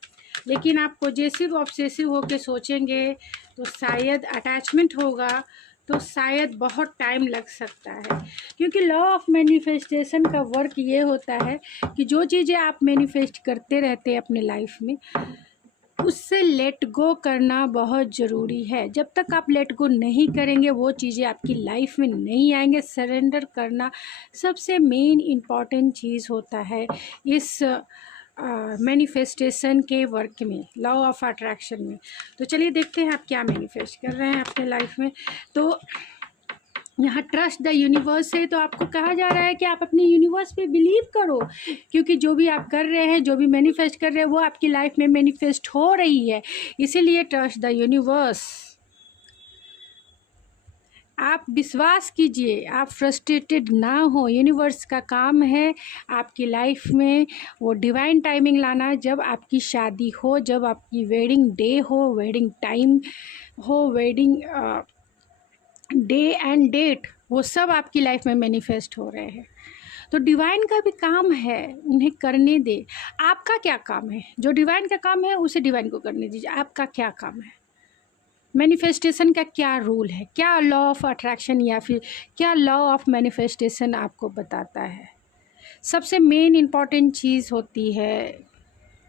लेकिन आप पॉजेसिव ऑब्सेसिव होकर सोचेंगे तो शायद अटैचमेंट होगा, तो शायद बहुत टाइम लग सकता है। क्योंकि लॉ ऑफ मैनिफेस्टेशन का वर्क ये होता है कि जो चीज़ें आप मैनिफेस्ट करते रहते हैं अपने लाइफ में, उससे लेट गो करना बहुत ज़रूरी है। जब तक आप लेट गो नहीं करेंगे वो चीज़ें आपकी लाइफ में नहीं आएंगे। सरेंडर करना सबसे मेन इम्पॉर्टेंट चीज़ होता है इस मैनिफेस्टेशन के वर्क में, लॉ ऑफ अट्रैक्शन में। तो चलिए देखते हैं आप क्या मैनिफेस्ट कर रहे हैं अपने लाइफ में। तो यहाँ ट्रस्ट द यूनिवर्स है, तो आपको कहा जा रहा है कि आप अपने यूनिवर्स पे बिलीव करो, क्योंकि जो भी आप कर रहे हैं, जो भी मैनिफेस्ट कर रहे हैं, वो आपकी लाइफ में मैनिफेस्ट हो रही है। इसीलिए ट्रस्ट द यूनिवर्स। आप विश्वास कीजिए, आप फ्रस्ट्रेटेड ना हो। यूनिवर्स का काम है आपकी लाइफ में वो डिवाइन टाइमिंग लाना, जब आपकी शादी हो, जब आपकी वेडिंग डे हो, वेडिंग टाइम हो, वेडिंग डे एंड डेट, वो सब आपकी लाइफ में मैनिफेस्ट हो रहे हैं। तो डिवाइन का भी काम है, उन्हें करने दे। आपका क्या काम है? जो डिवाइन का काम है उसे डिवाइन को करने दीजिए। आपका क्या काम है? मैनिफेस्टेशन का क्या रूल है, क्या लॉ ऑफ अट्रैक्शन या फिर क्या लॉ ऑफ मैनिफेस्टेशन आपको बताता है। सबसे मेन इम्पॉर्टेंट चीज़ होती है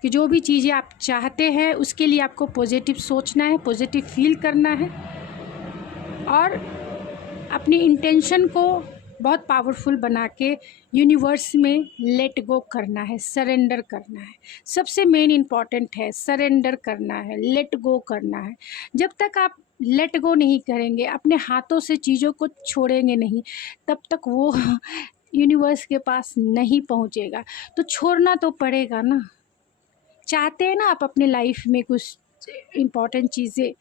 कि जो भी चीज़ें आप चाहते हैं उसके लिए आपको पॉजिटिव सोचना है, पॉजिटिव फील करना है और अपनी इंटेंशन को बहुत पावरफुल बना के यूनिवर्स में लेट गो करना है, सरेंडर करना है। सबसे मेन इम्पॉर्टेंट है सरेंडर करना है, लेट गो करना है। जब तक आप लेट गो नहीं करेंगे, अपने हाथों से चीज़ों को छोड़ेंगे नहीं, तब तक वो यूनिवर्स के पास नहीं पहुंचेगा। तो छोड़ना तो पड़ेगा ना। चाहते हैं ना आप अपने लाइफ में कुछ इम्पॉर्टेंट चीज़ें,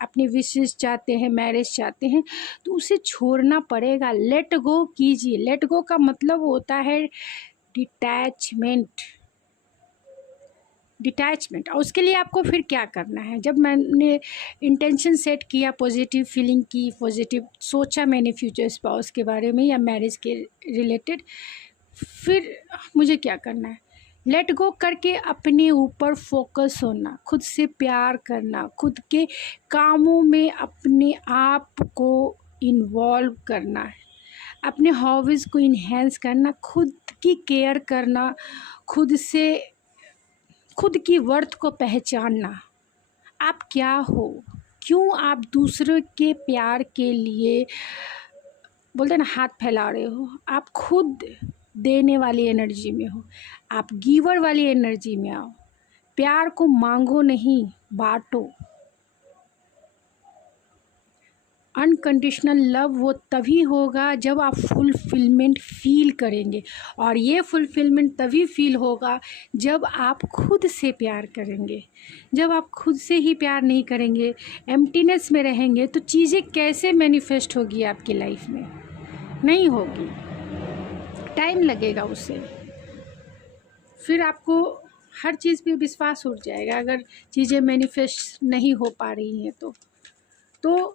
अपने विशेष चाहते हैं, मैरिज चाहते हैं, तो उसे छोड़ना पड़ेगा। लेट गो कीजिए। लेट गो का मतलब होता है डिटैचमेंट। और उसके लिए आपको फिर क्या करना है, जब मैंने इंटेंशन सेट किया, पॉजिटिव फीलिंग की, पॉजिटिव सोचा मैंने फ्यूचर स्पाउस के बारे में या मैरिज के रिलेटेड, फिर मुझे क्या करना है, लेट गो करके अपने ऊपर फोकस होना, खुद से प्यार करना, खुद के कामों में अपने आप को इन्वॉल्व करना है, अपने हॉबीज़ को इन्हेंस करना, खुद की केयर करना, खुद की वर्थ को पहचानना। आप क्या हो, क्यों आप दूसरों के प्यार के लिए बोलते हैं ना हाथ फैला रहे हो। आप खुद देने वाली एनर्जी में हो, आप गिवर वाली एनर्जी में आओ। प्यार को मांगो नहीं, बांटो। अनकंडीशनल लव वो तभी होगा जब आप फुलफिलमेंट फील करेंगे, और ये फुलफिलमेंट तभी फील होगा जब आप खुद से प्यार करेंगे। जब आप खुद से ही प्यार नहीं करेंगे, एम्प्टीनेस में रहेंगे, तो चीज़ें कैसे मैनिफेस्ट होगी आपकी लाइफ में? नहीं होगी, टाइम लगेगा उससे। फिर आपको हर चीज़ पे विश्वास उठ जाएगा अगर चीज़ें मैनिफेस्ट नहीं हो पा रही हैं तो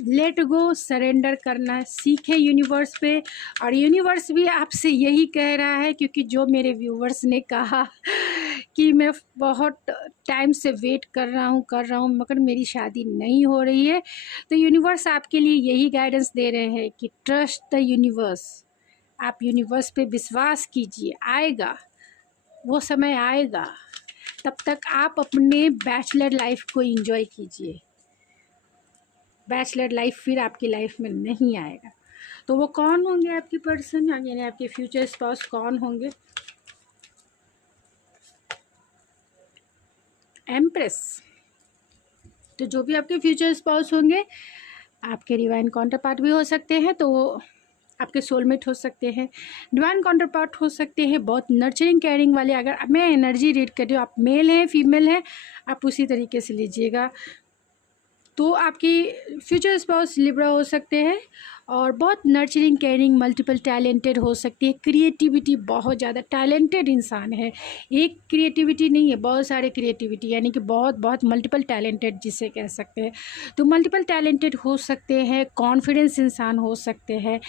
लेट गो, सरेंडर करना सीखें यूनिवर्स पे। और यूनिवर्स भी आपसे यही कह रहा है, क्योंकि जो मेरे व्यूवर्स ने कहा कि मैं बहुत टाइम से वेट कर रहा हूँ मगर मेरी शादी नहीं हो रही है, तो यूनिवर्स आपके लिए यही गाइडेंस दे रहे हैं कि ट्रस्ट द यूनिवर्स। आप यूनिवर्स पे विश्वास कीजिए, आएगा वो समय आएगा। तब तक आप अपने बैचलर लाइफ को एंजॉय कीजिए। बैचलर लाइफ फिर आपकी लाइफ में नहीं आएगा। तो वो कौन होंगे आपकी पर्सन, यानी आपके फ्यूचर स्पाउस कौन होंगे? एम्प्रेस। तो जो भी आपके फ्यूचर स्पाउस होंगे, आपके डिवाइन काउंटर पार्ट भी हो सकते हैं, तो वो आपके सोलमेट हो सकते हैं, डिवाइन काउंटर पार्ट हो सकते हैं, बहुत नर्चरिंग केयरिंग वाले। अगर मैं एनर्जी रीड कर रही हूँ, आप मेल हैं फीमेल हैं, आप उसी तरीके से लीजिएगा। तो आपकी फ्यूचर स्पाउस लिब्रा हो सकते हैं और बहुत नर्चरिंग केयरिंग मल्टीपल टैलेंटेड हो सकती है। क्रिएटिविटी, बहुत ज़्यादा टैलेंटेड इंसान है। एक क्रिएटिविटी नहीं है, बहुत सारे क्रिएटिविटी, यानी कि बहुत मल्टीपल टैलेंटेड जिसे कह सकते हैं। तो मल्टीपल टैलेंटेड हो सकते हैं, कॉन्फिडेंस इंसान हो सकते हैं,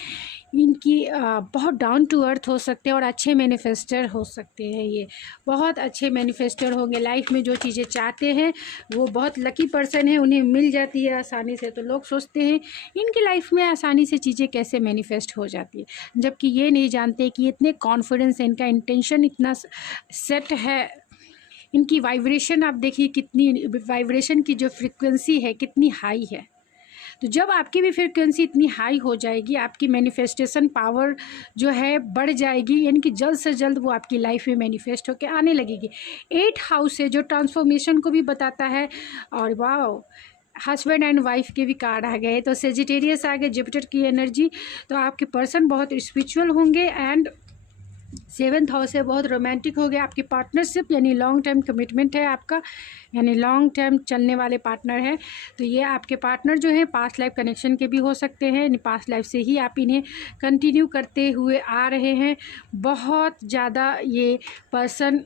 इनकी बहुत डाउन टू अर्थ हो सकते हैं और अच्छे मैनिफेस्टर हो सकते हैं। ये बहुत अच्छे मैनिफेस्टर होंगे। लाइफ में जो चीज़ें चाहते हैं वो बहुत लकी पर्सन है, उन्हें मिल जाती है आसानी से। तो लोग सोचते हैं इनकी लाइफ में आसानी से चीज़ें कैसे मैनिफेस्ट हो जाती है, जबकि ये नहीं जानते कि इतने कॉन्फिडेंस है, इनका इंटेंशन इतना सेट है, इनकी वाइब्रेशन आप देखिए कितनी, वाइब्रेशन की जो फ्रीक्वेंसी है कितनी हाई है। तो जब आपकी भी फ्रीक्वेंसी इतनी हाई हो जाएगी, आपकी मैनिफेस्टेशन पावर जो है बढ़ जाएगी, यानी कि जल्द से जल्द वो आपकी लाइफ में मैनिफेस्ट होकर आने लगेगी। 8 हाउस है जो ट्रांसफॉर्मेशन को भी बताता है। और वाओ, हस्बैंड एंड वाइफ के भी कार्ड आ गए, तो सेजिटेरियस आ गए, जुपिटर की एनर्जी। तो आपके पर्सन बहुत स्पिरिचुअल होंगे। एंड 7th हाउस है, बहुत रोमांटिक हो गया। आपकी पार्टनरशिप यानी लॉन्ग टर्म कमिटमेंट है आपका, यानी लॉन्ग टर्म चलने वाले पार्टनर हैं। तो ये आपके पार्टनर जो हैं पास्ट लाइफ कनेक्शन के भी हो सकते हैं, यानी पास्ट लाइफ से ही आप इन्हें कंटिन्यू करते हुए आ रहे हैं। बहुत ज़्यादा ये पर्सन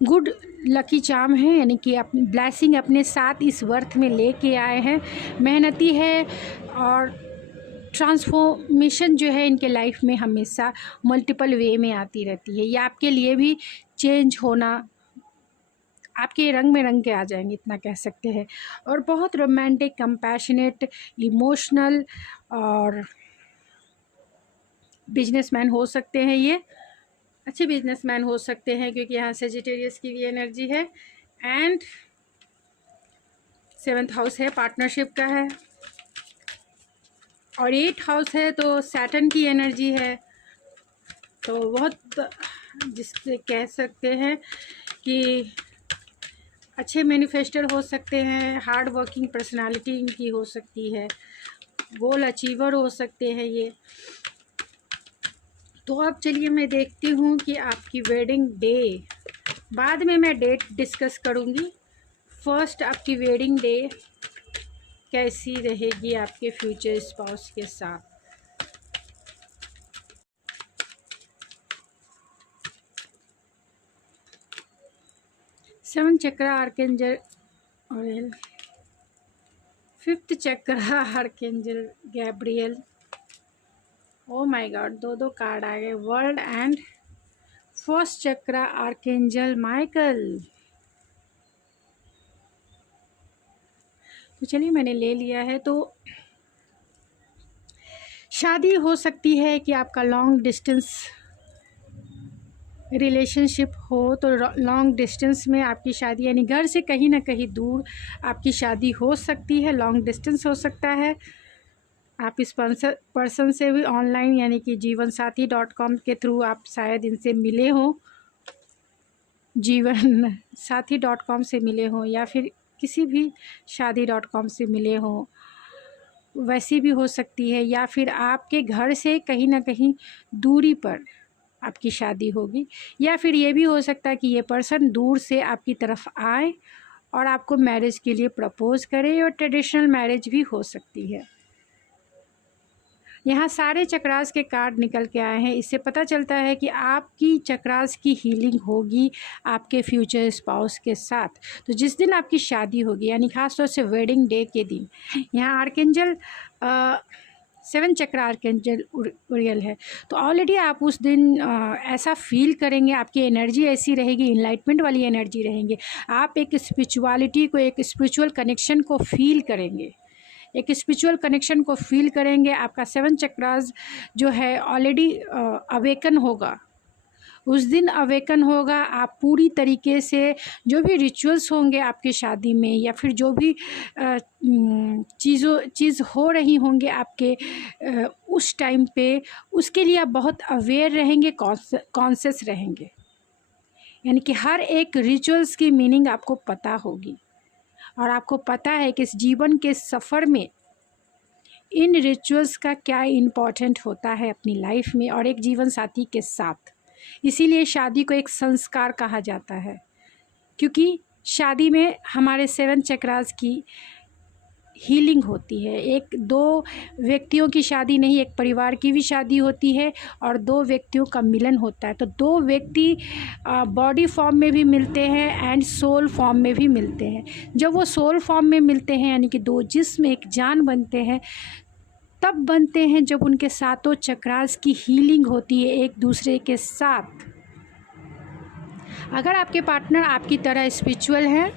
गुड लकी चार्म है, यानी कि अपनी ब्लेसिंग अपने साथ इस वर्थ में लेके आए हैं। मेहनती है और ट्रांसफॉर्मेशन जो है इनके लाइफ में हमेशा मल्टीपल वे में आती रहती है। ये आपके लिए भी चेंज होना आपके रंग में रंग के आ जाएंगे, इतना कह सकते हैं। और बहुत रोमांटिक, कंपैशनेट, इमोशनल और बिजनेसमैन हो सकते हैं। ये अच्छे बिजनेसमैन हो सकते हैं क्योंकि यहाँ सेजिटेरियस की भी एनर्जी है। एंड 7th हाउस है, पार्टनरशिप का है। और 8th हाउस है तो सैटर्न की एनर्जी है। तो बहुत जिससे कह सकते हैं कि अच्छे मैनिफेस्टर हो सकते हैं, हार्ड वर्किंग पर्सनालिटी इनकी हो सकती है, गोल अचीवर हो सकते हैं ये। तो अब चलिए मैं देखती हूँ कि आपकी वेडिंग डे, बाद में मैं डेट डिस्कस करूँगी। फर्स्ट आपकी वेडिंग डे कैसी रहेगी आपके फ्यूचर स्पाउस के साथ। सेवन चक्र आर्केंजल ऑरेल, 5th चक्र archangel Gabriel. Oh my God, दो कार्ड आ गए, वर्ल्ड एंड 1st चक्र आर्केंजल माइकल। तो चलिए मैंने ले लिया है। तो शादी हो सकती है कि आपका लॉन्ग डिस्टेंस रिलेशनशिप हो, तो लॉन्ग डिस्टेंस में आपकी शादी, यानी घर से कहीं ना कहीं दूर आपकी शादी हो सकती है। लॉन्ग डिस्टेंस हो सकता है। आप इस पर्सन से भी ऑनलाइन यानी कि जीवनसाथी.com के थ्रू आप शायद इनसे मिले हो, जीवनसाथी.com से मिले हो, या फिर किसी भी शादी.com से मिले हो, वैसी भी हो सकती है। या फिर आपके घर से कहीं ना कहीं दूरी पर आपकी शादी होगी। या फिर ये भी हो सकता है कि ये पर्सन दूर से आपकी तरफ आए और आपको मैरिज के लिए प्रपोज़ करे, और ट्रेडिशनल मैरिज भी हो सकती है। यहाँ सारे चक्रास के कार्ड निकल के आए हैं। इससे पता चलता है कि आपकी चक्रास की हीलिंग होगी आपके फ्यूचर स्पाउस के साथ। तो जिस दिन आपकी शादी होगी, यानी खास तौर से वेडिंग डे के दिन, यहाँ आर्केंजल 7 चक्र आर्केंजल उरियल है। तो ऑलरेडी आप उस दिन ऐसा फील करेंगे, आपकी एनर्जी ऐसी रहेगी, इनलाइटमेंट वाली एनर्जी रहेंगे। आप एक स्पिरिचुअलिटी को, एक स्पिरिचुअल कनेक्शन को फील करेंगे, एक स्पिरिचुअल कनेक्शन को फील करेंगे। आपका 7 चक्रास जो है ऑलरेडी अवेकन होगा, उस दिन अवेकन होगा। आप पूरी तरीके से जो भी रिचुअल्स होंगे आपकी शादी में, या फिर जो भी चीज़ हो रही होंगे आपके उस टाइम पे, उसके लिए आप बहुत अवेयर रहेंगे, कॉन्शियस रहेंगे। यानी कि हर एक रिचुअल्स की मीनिंग आपको पता होगी, और आपको पता है कि इस जीवन के सफ़र में इन रिचुअल्स का क्या इम्पोर्टेंट होता है अपनी लाइफ में और एक जीवन साथी के साथ। इसीलिए शादी को एक संस्कार कहा जाता है, क्योंकि शादी में हमारे 7 चक्रास की हीलिंग होती है। एक दो व्यक्तियों की शादी नहीं, एक परिवार की भी शादी होती है, और 2 व्यक्तियों का मिलन होता है। तो 2 व्यक्ति बॉडी फॉर्म में भी मिलते हैं एंड सोल फॉर्म में भी मिलते हैं। जब वो सोल फॉर्म में मिलते हैं, यानी कि 2 जिस्म एक जान बनते हैं, तब बनते हैं जब उनके सातों चक्रास की हीलिंग होती है एक दूसरे के साथ। अगर आपके पार्टनर आपकी तरह स्पिरिचुअल हैं,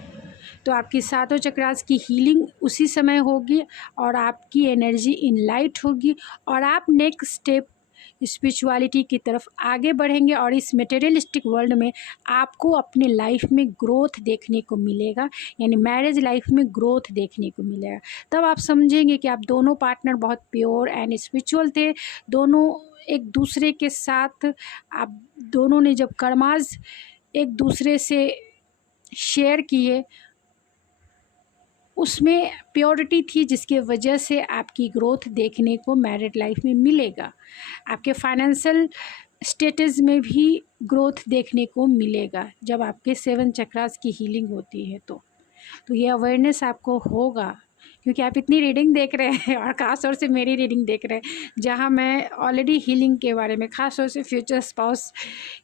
तो आपकी सातों चक्रास की हीलिंग उसी समय होगी, और आपकी एनर्जी इनलाइट होगी, और आप नेक्स्ट स्टेप स्पिरिचुअलिटी की तरफ आगे बढ़ेंगे। और इस मटेरियलिस्टिक वर्ल्ड में आपको अपने लाइफ में ग्रोथ देखने को मिलेगा, यानी मैरिज लाइफ में ग्रोथ देखने को मिलेगा। तब आप समझेंगे कि आप दोनों पार्टनर बहुत प्योर एंड स्पिरिचुअल थे। दोनों एक दूसरे के साथ, आप दोनों ने जब कर्मास एक दूसरे से शेयर किए, उसमें प्योरिटी थी, जिसके वजह से आपकी ग्रोथ देखने को मैरिड लाइफ में मिलेगा। आपके फाइनेंशियल स्टेटस में भी ग्रोथ देखने को मिलेगा जब आपके 7 चक्रास की हीलिंग होती है। तो ये अवेयरनेस आपको होगा, क्योंकि आप इतनी रीडिंग देख रहे हैं, और ख़ास तौर से मेरी रीडिंग देख रहे हैं, जहाँ मैं ऑलरेडी हीलिंग के बारे में, ख़ास तौर से फ्यूचर स्पाउस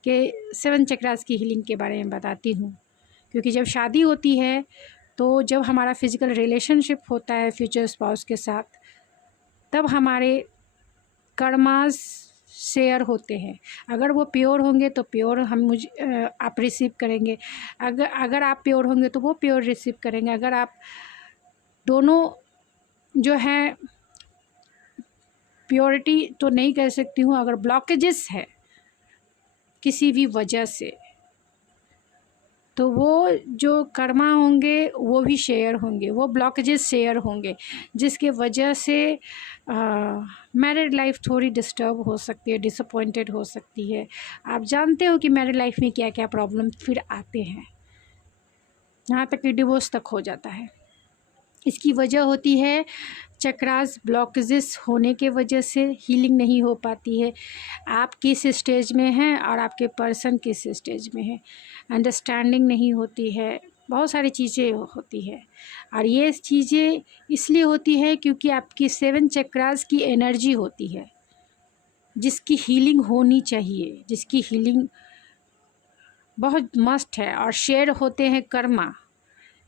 के 7 चक्रास की हीलिंग के बारे में बताती हूँ। क्योंकि जब शादी होती है, तो जब हमारा फिज़िकल रिलेशनशिप होता है फ्यूचर स्पाउस के साथ, तब हमारे कर्मास शेयर होते हैं। अगर वो प्योर होंगे तो प्योर आप रिसीव करेंगे, अगर आप प्योर होंगे तो वो प्योर रिसीव करेंगे। अगर आप दोनों जो हैं, प्योरिटी तो नहीं कह सकती हूँ, अगर ब्लॉकेजेस है किसी भी वजह से, तो वो जो कर्मा होंगे वो भी शेयर होंगे, वो ब्लॉकेजेस शेयर होंगे, जिसके वजह से मैरिड लाइफ थोड़ी डिस्टर्ब हो सकती है, डिसअपॉइंटेड हो सकती है। आप जानते हो कि मैरिड लाइफ में क्या क्या प्रॉब्लम फिर आते हैं, यहाँ तक कि डिवोर्स तक हो जाता है। इसकी वजह होती है चक्रास ब्लॉकेजेस होने के वजह से हीलिंग नहीं हो पाती है। आप किस स्टेज में हैं और आपके पर्सन किस स्टेज में है, अंडरस्टैंडिंग नहीं होती है, बहुत सारी चीज़ें होती है। और ये चीज़ें इसलिए होती है क्योंकि आपकी 7 चक्रास की एनर्जी होती है जिसकी हीलिंग होनी चाहिए, जिसकी हीलिंग बहुत मस्ट है। और शेयर होते हैं कर्मा,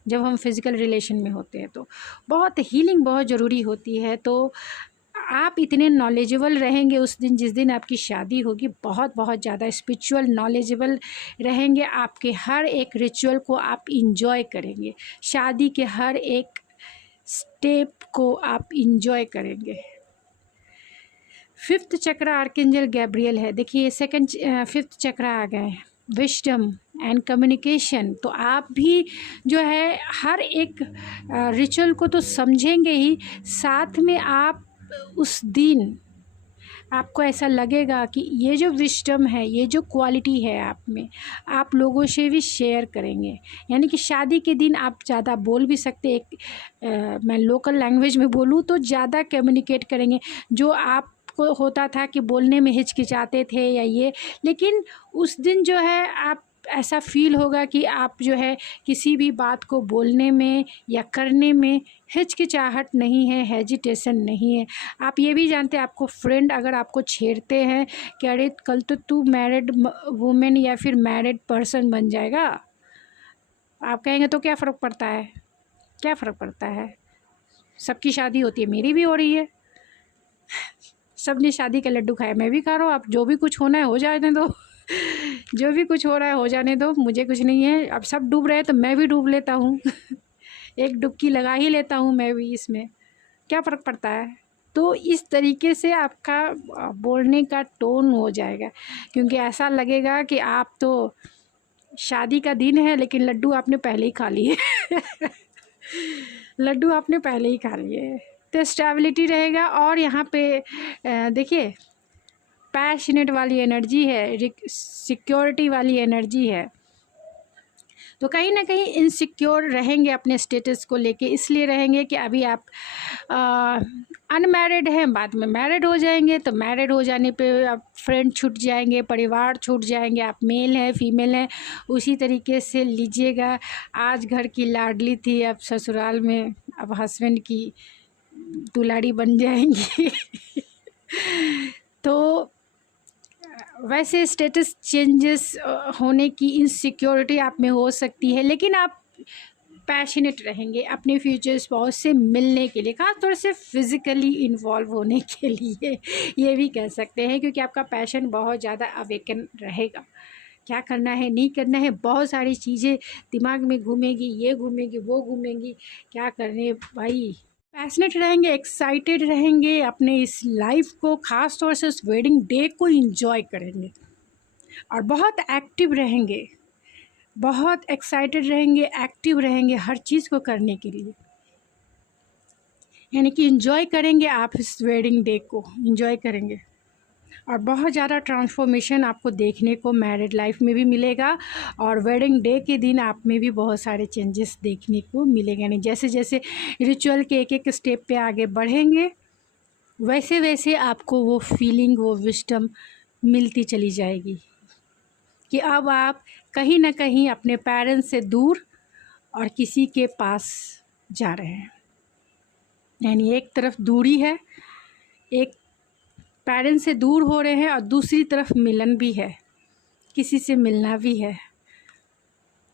जब हम फिज़िकल रिलेशन में होते हैं तो बहुत हीलिंग बहुत ज़रूरी होती है। तो आप इतने नॉलेजेबल रहेंगे उस दिन जिस दिन आपकी शादी होगी, बहुत बहुत ज़्यादा स्पिरिचुअल नॉलेजेबल रहेंगे। आपके हर एक रिचुअल को आप इंजॉय करेंगे, शादी के हर एक स्टेप को आप इंजॉय करेंगे। 5th चक्र आर्कएंजल गैब्रियल है। देखिए 5th चक्र आ गए, विजडम एंड कम्युनिकेशन। तो आप भी जो है हर एक रिचुअल को तो समझेंगे ही, साथ में आप उस दिन आपको ऐसा लगेगा कि ये जो विजडम है, ये जो क्वालिटी है आप में, आप लोगों से भी शेयर करेंगे। यानी कि शादी के दिन आप ज़्यादा बोल भी सकते, मैं लोकल लैंग्वेज में बोलूँ तो ज़्यादा कम्युनिकेट करेंगे। जो आपको होता था कि बोलने में हिचकिचाते थे या ये, लेकिन उस दिन जो है आप ऐसा फील होगा कि आप जो है किसी भी बात को बोलने में या करने में हिचकिचाहट नहीं है, हेजिटेशन नहीं है। आप ये भी जानते हैं, आपको फ्रेंड अगर आपको छेड़ते हैं कि अरे कल तो तू मैरिड वुमेन या फिर मैरिड पर्सन बन जाएगा, आप कहेंगे तो क्या फ़र्क पड़ता है, क्या फ़र्क पड़ता है, सबकी शादी होती है, मेरी भी हो रही है, सब ने शादी के लड्डू खाए, मैं भी खा रहा हूँ। आप जो भी कुछ होना है हो जाने दो जो भी कुछ हो रहा है हो जाने दो, मुझे कुछ नहीं है। अब सब डूब रहे हैं तो मैं भी डूब लेता हूँ एक डुबकी लगा ही लेता हूँ मैं भी, इसमें क्या फ़र्क पड़ता है। तो इस तरीके से आपका बोलने का टोन हो जाएगा, क्योंकि ऐसा लगेगा कि आप तो शादी का दिन है लेकिन लड्डू आपने पहले ही खा लिए लड्डू आपने पहले ही खा लिए। तो स्टेबिलिटी रहेगा। और यहाँ पे देखिए पैशनेट वाली एनर्जी है, सिक्योरिटी वाली एनर्जी है। तो कहीं ना कहीं इनसिक्योर रहेंगे अपने स्टेटस को लेके, इसलिए रहेंगे कि अभी आप अनमैरिड हैं, बाद में मैरिड हो जाएंगे, तो मैरिड हो जाने पे आप फ्रेंड छूट जाएंगे, परिवार छूट जाएंगे, आप मेल हैं फीमेल हैं, उसी तरीके से लीजिएगा। आज घर की लाडली थी, अब ससुराल में अब हस्बैंड की दुलारी बन जाएंगी तो वैसे स्टेटस चेंजेस होने की इनसिक्योरिटी आप में हो सकती है, लेकिन आप पैशनेट रहेंगे अपने फ्यूचर स्पाउस से मिलने के लिए, खास तौर से फिज़िकली इन्वॉल्व होने के लिए ये भी कह सकते हैं, क्योंकि आपका पैशन बहुत ज़्यादा अवेकन रहेगा। क्या करना है नहीं करना है, बहुत सारी चीज़ें दिमाग में घूमेगी, ये घूमेगी वो घूमेगी, क्या करने भाई। पैशनेट रहेंगे, एक्साइटेड रहेंगे अपने इस लाइफ को, ख़ास तौर से उस वेडिंग डे को एंजॉय करेंगे। और बहुत एक्टिव रहेंगे, बहुत एक्साइटेड रहेंगे, एक्टिव रहेंगे हर चीज़ को करने के लिए। यानी कि एंजॉय करेंगे, आप इस वेडिंग डे को एंजॉय करेंगे। और बहुत ज़्यादा ट्रांसफॉर्मेशन आपको देखने को मैरिड लाइफ में भी मिलेगा, और वेडिंग डे के दिन आप में भी बहुत सारे चेंजेस देखने को मिलेंगे। यानी जैसे जैसे रिचुअल के एक एक स्टेप पे आगे बढ़ेंगे, वैसे वैसे आपको वो फीलिंग, वो विजडम मिलती चली जाएगी कि अब आप कहीं ना कहीं अपने पेरेंट्स से दूर और किसी के पास जा रहे हैं। यानी एक तरफ दूरी है, एक पेरेंट्स से दूर हो रहे हैं, और दूसरी तरफ मिलन भी है, किसी से मिलना भी है।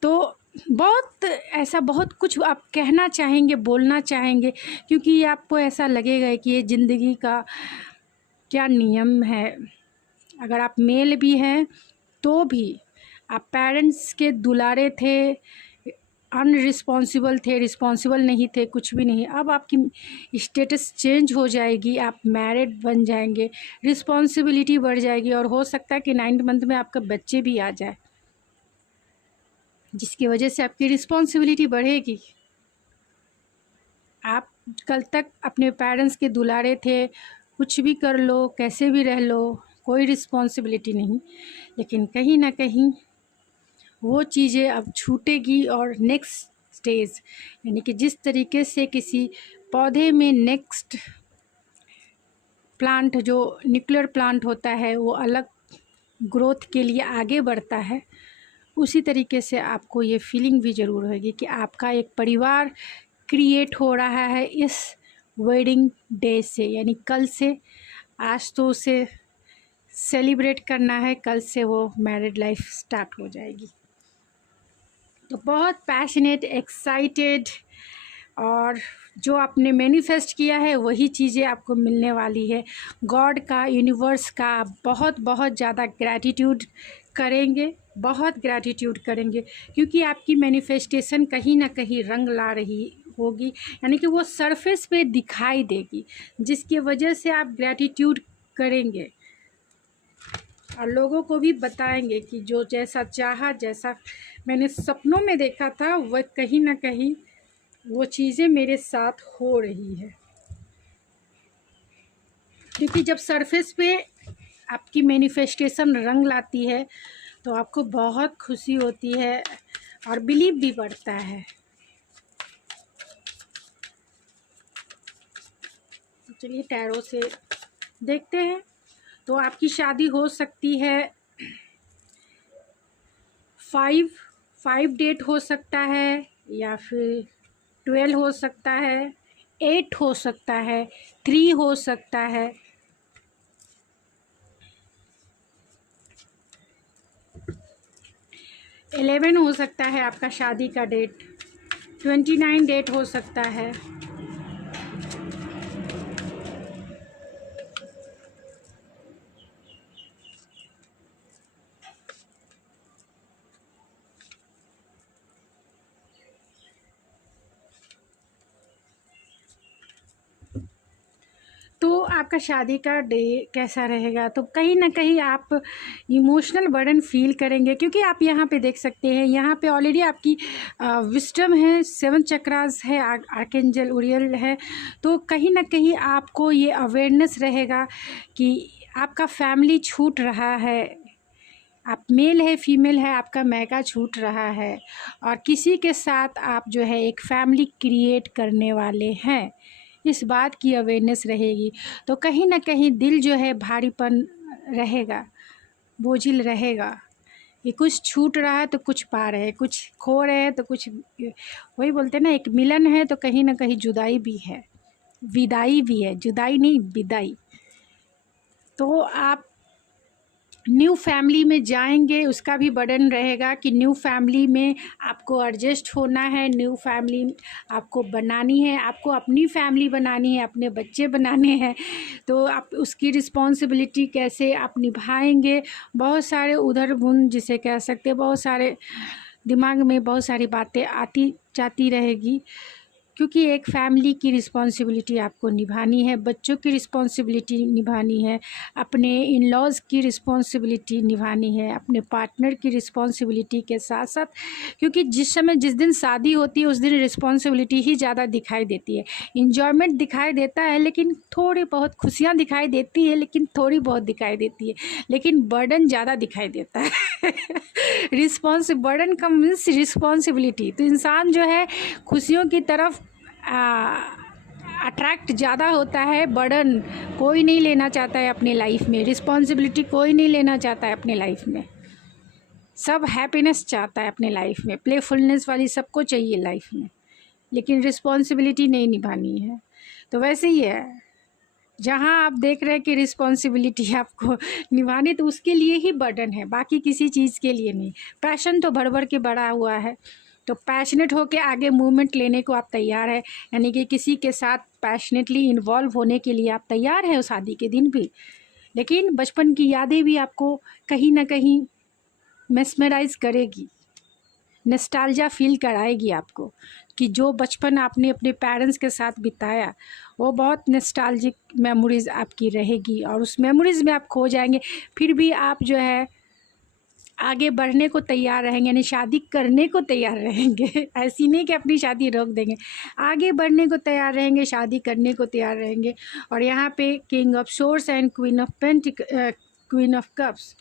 तो बहुत ऐसा बहुत कुछ आप कहना चाहेंगे, बोलना चाहेंगे, क्योंकि आपको ऐसा लगेगा कि ये ज़िंदगी का क्या नियम है, अगर आप मेल भी हैं तो भी आप पेरेंट्स के दुलारे थे, अनरिस्पॉन्सिबल थे, रिस्पॉन्सिबल नहीं थे, कुछ भी नहीं। अब आपकी स्टेटस चेंज हो जाएगी, आप मैरिड बन जाएंगे, रिस्पॉन्सिबिलिटी बढ़ जाएगी और हो सकता है कि 9th मंथ में आपका बच्चे भी आ जाए, जिसकी वजह से आपकी रिस्पॉन्सिबिलिटी बढ़ेगी। आप कल तक अपने पेरेंट्स के दुलारे थे, कुछ भी कर लो, कैसे भी रह लो, कोई रिस्पॉन्सिबिलिटी नहीं, लेकिन कहीं ना कहीं वो चीज़ें अब छूटेगी और नेक्स्ट स्टेज, यानी कि जिस तरीके से किसी पौधे में नेक्स्ट प्लांट जो न्यूक्लियर प्लांट होता है वो अलग ग्रोथ के लिए आगे बढ़ता है, उसी तरीके से आपको ये फीलिंग भी ज़रूर होगी कि आपका एक परिवार क्रिएट हो रहा है इस वेडिंग डे से, यानी कल से। आज तो उसे सेलिब्रेट करना है, कल से वो मैरिड लाइफ स्टार्ट हो जाएगी। तो बहुत पैशनेट, एक्साइटेड, और जो आपने मैनिफेस्ट किया है वही चीज़ें आपको मिलने वाली है। गॉड का, यूनिवर्स का बहुत बहुत ज़्यादा ग्रैटिट्यूड करेंगे, बहुत ग्रैटिट्यूड करेंगे, क्योंकि आपकी मैनिफेस्टेशन कहीं ना कहीं रंग ला रही होगी, यानी कि वो सरफेस पे दिखाई देगी, जिसकी वजह से आप ग्रैटिट्यूड करेंगे और लोगों को भी बताएंगे कि जो जैसा चाहा, जैसा मैंने सपनों में देखा था, वह कहीं ना कहीं वो चीज़ें मेरे साथ हो रही है। क्योंकि जब सरफेस पे आपकी मैनिफेस्टेशन रंग लाती है तो आपको बहुत खुशी होती है और बिलीव भी बढ़ता है। चलिए टैरो से देखते हैं। तो आपकी शादी हो सकती है 5 डेट हो सकता है, या फिर 12 हो सकता है, 8 हो सकता है, 3 हो सकता है, 11 हो सकता है आपका शादी का डेट, 29 डेट हो सकता है। तो आपका शादी का डे कैसा रहेगा? तो कहीं ना कहीं आप इमोशनल बर्डन फील करेंगे, क्योंकि आप यहाँ पे देख सकते हैं, यहाँ पे ऑलरेडी आपकी विस्डम है, 7 चक्रास है, आर्कएंजल उरियल है। तो कहीं ना कहीं आपको ये अवेयरनेस रहेगा कि आपका फैमिली छूट रहा है, आप मेल है फीमेल है, आपका मैका छूट रहा है, और किसी के साथ आप जो है एक फैमिली क्रिएट करने वाले हैं, इस बात की अवेयरनेस रहेगी। तो कहीं ना कहीं दिल जो है भारीपन रहेगा, बोझिल रहेगा, ये कुछ छूट रहा है तो कुछ पा रहे हैं, कुछ खो रहे हैं तो कुछ, वही बोलते हैं ना, एक मिलन है तो कहीं ना कहीं जुदाई भी है, विदाई भी है, जुदाई नहीं विदाई। तो आप न्यू फैमिली में जाएंगे, उसका भी बर्डन रहेगा कि न्यू फैमिली में आपको एडजस्ट होना है, न्यू फैमिली आपको बनानी है, आपको अपनी फैमिली बनानी है, अपने बच्चे बनाने हैं। तो आप उसकी रिस्पॉन्सिबिलिटी कैसे आप निभाएंगे, बहुत सारे उधर बुन जिसे कह सकते हैं, बहुत सारे दिमाग में बहुत सारी बातें आती जाती रहेगी, क्योंकि एक फैमिली की रिस्पॉन्सिबिलिटी आपको निभानी है, बच्चों की रिस्पॉन्सिबिलिटी निभानी है, अपने इन लॉज़ की रिस्पॉन्सिबिलिटी निभानी है, अपने पार्टनर की रिस्पॉन्सिबिलिटी के साथ साथ, क्योंकि जिस दिन शादी होती है उस दिन रिस्पॉन्सिबिलिटी ही ज़्यादा दिखाई देती है। इन्जॉयमेंट दिखाई देता है, लेकिन थोड़ी बहुत खुशियाँ दिखाई देती है, लेकिन थोड़ी बहुत दिखाई देती है, लेकिन बर्डन ज़्यादा दिखाई देता है। बर्डन का मीन्स रिस्पॉन्सिबिलिटी। तो इंसान जो है खुशियों की तरफ अट्रैक्ट ज़्यादा होता है, बर्डन कोई नहीं लेना चाहता है अपने लाइफ में, रिस्पॉन्सिबिलिटी कोई नहीं लेना चाहता है अपने लाइफ में, सब हैप्पीनेस चाहता है अपने लाइफ में, प्लेफुलनेस वाली सबको चाहिए लाइफ में, लेकिन रिस्पॉन्सिबिलिटी नहीं निभानी है। तो वैसे ही है, जहाँ आप देख रहे हैं कि रिस्पॉन्सिबिलिटी आपको निभानी, तो उसके लिए ही बर्डन है, बाकी किसी चीज़ के लिए नहीं। पैशन तो भर भर के बढ़ा हुआ है, तो पैशनेट होके आगे मूवमेंट लेने को आप तैयार है, यानी कि किसी के साथ पैशनेटली इन्वॉल्व होने के लिए आप तैयार हैं उस शादी के दिन भी, लेकिन बचपन की यादें भी आपको कहीं ना कहीं मेस्मराइज करेगी, नॉस्टैल्जिया फील कराएगी आपको कि जो बचपन आपने अपने पेरेंट्स के साथ बिताया वो बहुत नॉस्टैल्जिक मेमोरीज़ आपकी रहेगी और उस मेमोरीज़ में आप खो जाएंगे। फिर भी आप जो है आगे बढ़ने को तैयार रहेंगे, यानी शादी करने को तैयार रहेंगे। ऐसी नहीं कि अपनी शादी रोक देंगे, आगे बढ़ने को तैयार रहेंगे, शादी करने को तैयार रहेंगे। और यहाँ पे king of source and queen of cups,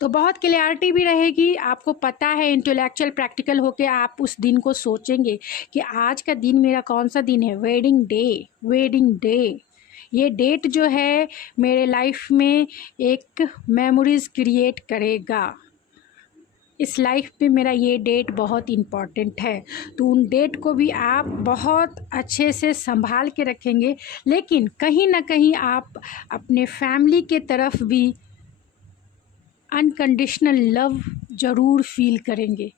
तो बहुत क्लैरिटी भी रहेगी। आपको पता है इंटेलेक्चुअल प्रैक्टिकल होके आप उस दिन को सोचेंगे कि आज का दिन मेरा कौन सा दिन है, वेडिंग डे। वेडिंग डे, ये डेट जो है मेरे लाइफ में एक मेमोरीज़ क्रिएट करेगा। इस लाइफ में मेरा ये डेट बहुत इम्पॉर्टेंट है, तो उन डेट को भी आप बहुत अच्छे से संभाल के रखेंगे। लेकिन कहीं ना कहीं आप अपने फैमिली के तरफ भी अनकंडीशनल लव ज़रूर फील करेंगे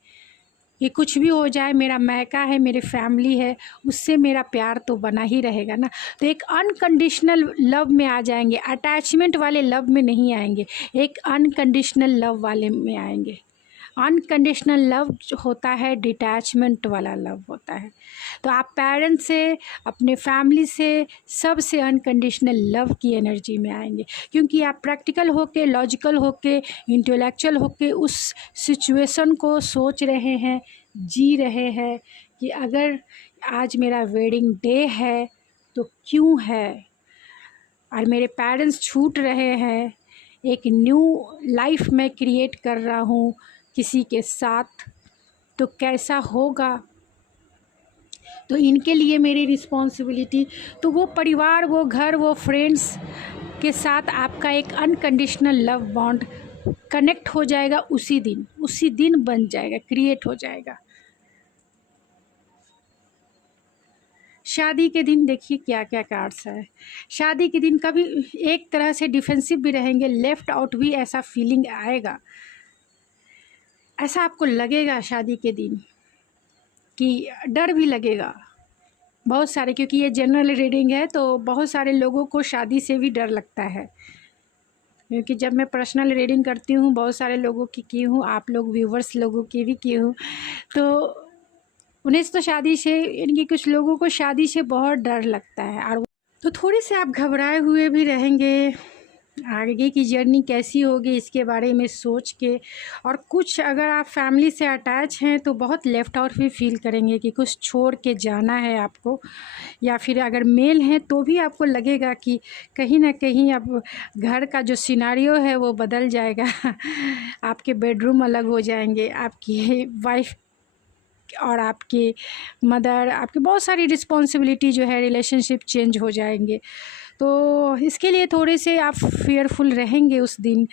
कि कुछ भी हो जाए, मेरा मायका है, मेरे फैमिली है, उससे मेरा प्यार तो बना ही रहेगा ना। तो एक अनकंडीशनल लव में आ जाएंगे, अटैचमेंट वाले लव में नहीं आएंगे, एक अनकंडीशनल लव वाले में आएंगे। अनकंडीशनल लव होता है, डिटैचमेंट वाला लव होता है। तो आप पेरेंट्स से, अपने फैमिली से, सबसे अनकंडीशनल लव की एनर्जी में आएंगे, क्योंकि आप प्रैक्टिकल होके, लॉजिकल होके, इंटेलेक्चुअल होके उस सिचुएशन को सोच रहे हैं, जी रहे हैं कि अगर आज मेरा वेडिंग डे है तो क्यों है, और मेरे पेरेंट्स छूट रहे हैं, एक न्यू लाइफ मैं क्रिएट कर रहा हूँ किसी के साथ, तो कैसा होगा। तो इनके लिए मेरी रिस्पॉन्सिबिलिटी, तो वो परिवार, वो घर, वो फ्रेंड्स के साथ आपका एक अनकंडीशनल लव बॉन्ड कनेक्ट हो जाएगा, उसी दिन बन जाएगा, क्रिएट हो जाएगा। शादी के दिन देखिए क्या क्या कार्ड्स है। शादी के दिन कभी एक तरह से डिफेंसिव भी रहेंगे, लेफ्ट आउट भी ऐसा फीलिंग आएगा, ऐसा आपको लगेगा शादी के दिन कि डर भी लगेगा बहुत सारे, क्योंकि ये जनरल रीडिंग है तो बहुत सारे लोगों को शादी से भी डर लगता है। क्योंकि जब मैं पर्सनल रीडिंग करती हूँ, बहुत सारे लोगों की हूँ, आप लोग व्यूवर्स लोगों की भी की हूँ, तो उन्हें तो शादी से, यानी कुछ लोगों को शादी से बहुत डर लगता है, और तो थोड़े से आप घबराए हुए भी रहेंगे आगे की जर्नी कैसी होगी इसके बारे में सोच के। और कुछ अगर आप फैमिली से अटैच हैं तो बहुत लेफ़्ट आउट भी फील करेंगे कि कुछ छोड़ के जाना है आपको, या फिर अगर मेल हैं तो भी आपको लगेगा कि कहीं ना कहीं अब घर का जो सिनारियो है वो बदल जाएगा। आपके बेडरूम अलग हो जाएंगे, आपकी वाइफ और आपके मदर, आपकी बहुत सारी रिस्पॉन्सिबिलिटी जो है, रिलेशनशिप चेंज हो जाएंगे। तो इसके लिए थोड़े से आप फेयरफुल रहेंगे उस दिन,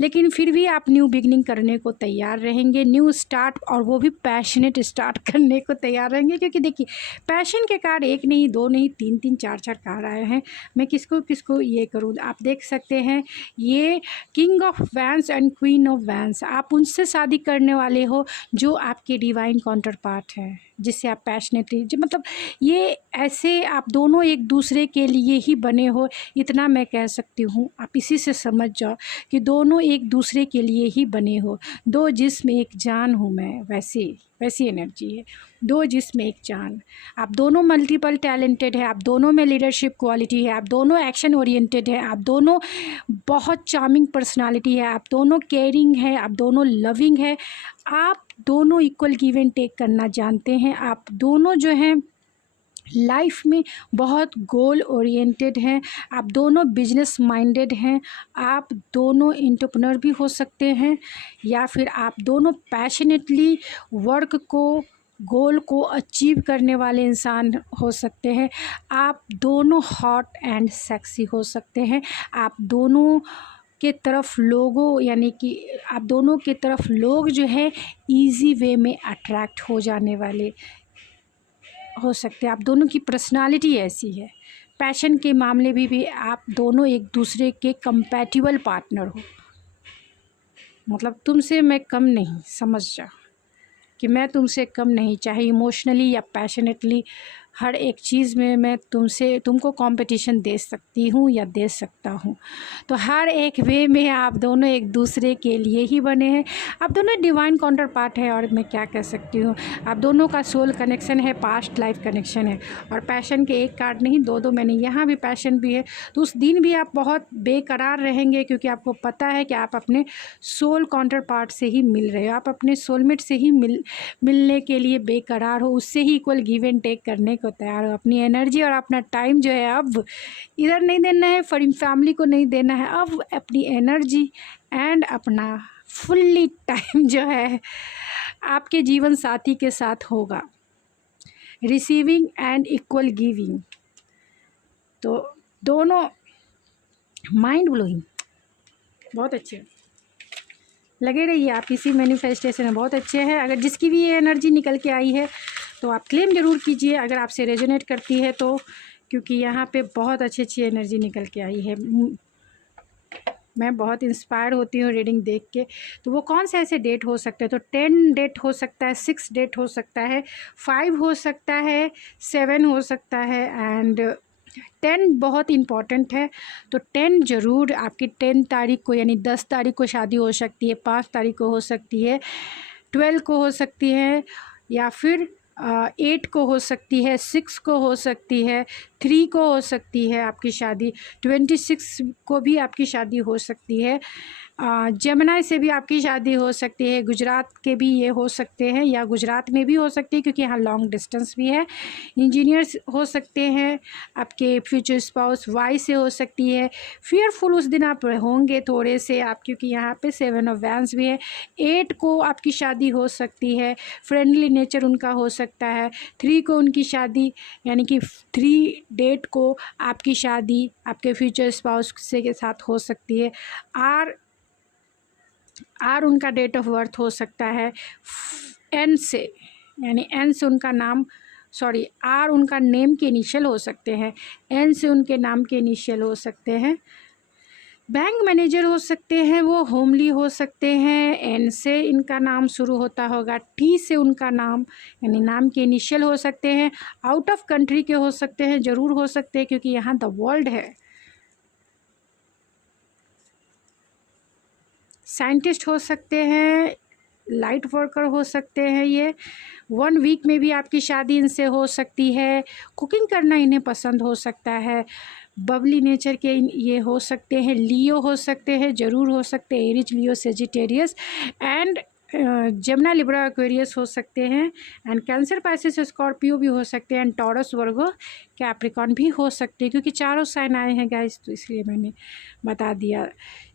लेकिन फिर भी आप न्यू बिगनिंग करने को तैयार रहेंगे, न्यू स्टार्ट, और वो भी पैशनेट स्टार्ट करने को तैयार रहेंगे। क्योंकि देखिए पैशन के कार्ड एक नहीं, दो नहीं, तीन तीन चार चार कार्ड आए हैं। मैं किसको किसको ये करूँ, आप देख सकते हैं ये king of vents and queen of vents. आप उनसे शादी करने वाले हो जो आपके डिवाइन काउंटर पार्ट है, जिससे आप पैशनेटली, जो मतलब ये ऐसे आप दोनों एक दूसरे के लिए ही बने हो, इतना मैं कह सकती हूँ। आप इसी से समझ जाओ कि दोनों एक दूसरे के लिए ही बने हो। दो जिस्म एक जान हूँ मैं, वैसी एनर्जी है, दो जिस्म एक जान। आप दोनों मल्टीपल टैलेंटेड है, आप दोनों में लीडरशिप क्वालिटी है, आप दोनों एक्शन ओरिएंटेड है, आप दोनों बहुत चार्मिंग पर्सनालिटी है, आप दोनों केयरिंग है, आप दोनों लविंग है, आप दोनों इक्वल गिव एंड टेक करना जानते हैं, आप दोनों जो हैं लाइफ में बहुत गोल ओरिएंटेड हैं, आप दोनों बिजनेस माइंडेड हैं, आप दोनों एंटरप्रेन्योर भी हो सकते हैं, या फिर आप दोनों पैशनेटली वर्क को, गोल को अचीव करने वाले इंसान हो सकते हैं, आप दोनों हॉट एंड सेक्सी हो सकते हैं, आप दोनों के तरफ लोगों, यानी कि आप दोनों के तरफ लोग जो है इजी वे में अट्रैक्ट हो जाने वाले हो सकते हैं। आप दोनों की पर्सनालिटी ऐसी है। पैशन के मामले में भी आप दोनों एक दूसरे के कंपैटिबल पार्टनर हो, मतलब तुमसे मैं कम नहीं, समझ जा कि मैं तुमसे कम नहीं, चाहे इमोशनली या पैशनेटली हर एक चीज़ में मैं तुमको कंपटीशन दे सकती हूँ या दे सकता हूँ। तो हर एक वे में आप दोनों एक दूसरे के लिए ही बने हैं। आप दोनों डिवाइन काउंटर पार्ट है, और मैं क्या कह सकती हूँ, आप दोनों का सोल कनेक्शन है, पास्ट लाइफ कनेक्शन है। और पैशन के एक कार्ड नहीं, दो मैंने यहाँ भी पैशन भी है। तो उस दिन भी आप बहुत बेकरार रहेंगे, क्योंकि आपको पता है कि आप अपने सोल काउंटर पार्ट से ही मिल रहे हो, आप अपने सोलमेट से ही मिलने के लिए बेकरार हो, उससे ही इक्वल गिव एंड टेक करने को तैयार हो। अपनी एनर्जी और अपना टाइम जो है अब इधर नहीं देना है, फैमिली को नहीं देना है, अब अपनी एनर्जी एंड अपना फुल्ली टाइम जो है आपके जीवन साथी के साथ होगा। रिसीविंग एंड इक्वल गिविंग, तो दोनों माइंड ब्लोइंग, बहुत अच्छे लगे रहिए आप इसी मैनिफेस्टेशन में, बहुत अच्छे हैं। अगर जिसकी भी ये एनर्जी निकल के आई है तो आप क्लेम ज़रूर कीजिए अगर आपसे रेजोनेट करती है तो, क्योंकि यहाँ पे बहुत अच्छी एनर्जी निकल के आई है। मैं बहुत इंस्पायर होती हूँ रीडिंग देख के। तो वो कौन से ऐसे डेट हो सकते हैं, तो 10 डेट हो सकता है, 6 डेट हो सकता है, 5 हो सकता है, 7 हो सकता है, एंड 10 बहुत इम्पॉर्टेंट है। तो 10 ज़रूर आपकी 10 तारीख को, यानी 10 तारीख को शादी हो सकती है, 5 तारीख को हो सकती है, 12 को हो सकती है, या फिर 8 को हो सकती है, 6 को हो सकती है, 3 को हो सकती है आपकी शादी, 26 को भी आपकी शादी हो सकती है, जमुनाई से भी आपकी शादी हो सकती है, गुजरात के भी ये हो सकते हैं, या गुजरात में भी हो सकती है क्योंकि यहाँ लॉन्ग डिस्टेंस भी है। इंजीनियर्स हो सकते हैं, आपके फ्यूचर स्पाउस वाई से हो सकती है। फियरफुल उस दिन आप होंगे थोड़े से आप, क्योंकि यहाँ पे 7 ऑफ वैंस भी है। 8 को आपकी शादी हो सकती है, फ्रेंडली नेचर उनका हो सकता है। 3 को उनकी शादी, यानी कि 3 डेट को आपकी शादी आपके फ्यूचर स्पाउस से के साथ हो सकती है। आर उनका डेट ऑफ बर्थ हो सकता है, एन से, यानी एन से उनका नाम, सॉरी आर उनका नेम के इनिशियल हो सकते हैं, एन से उनके नाम के इनिशियल हो सकते हैं। बैंक मैनेजर हो सकते हैं, वो होमली हो सकते हैं, एन से इनका नाम शुरू होता होगा, टी से उनका नाम यानी नाम के इनिशियल हो सकते हैं। आउट ऑफ कंट्री के हो सकते हैं, ज़रूर हो सकते हैं क्योंकि यहाँ द वर्ल्ड है। साइंटिस्ट हो सकते हैं, लाइट वर्कर हो सकते हैं। ये 1 वीक में भी आपकी शादी इनसे हो सकती है। कुकिंग करना इन्हें पसंद हो सकता है। बबली नेचर के ये हो सकते हैं। लियो हो सकते हैं, ज़रूर हो सकते हैं, एरिज, लियो, Sagittarius, and Jamuna, Libra, Aquarius हो सकते हैं, एंड कैंसर, पाइसेस, स्कॉर्पियो भी हो सकते हैं, एंड टॉरस, वर्गो, कैप्रिकॉन भी हो सकते हैं, क्योंकि चारों साइन आए हैं गाइस, तो इसलिए मैंने बता दिया।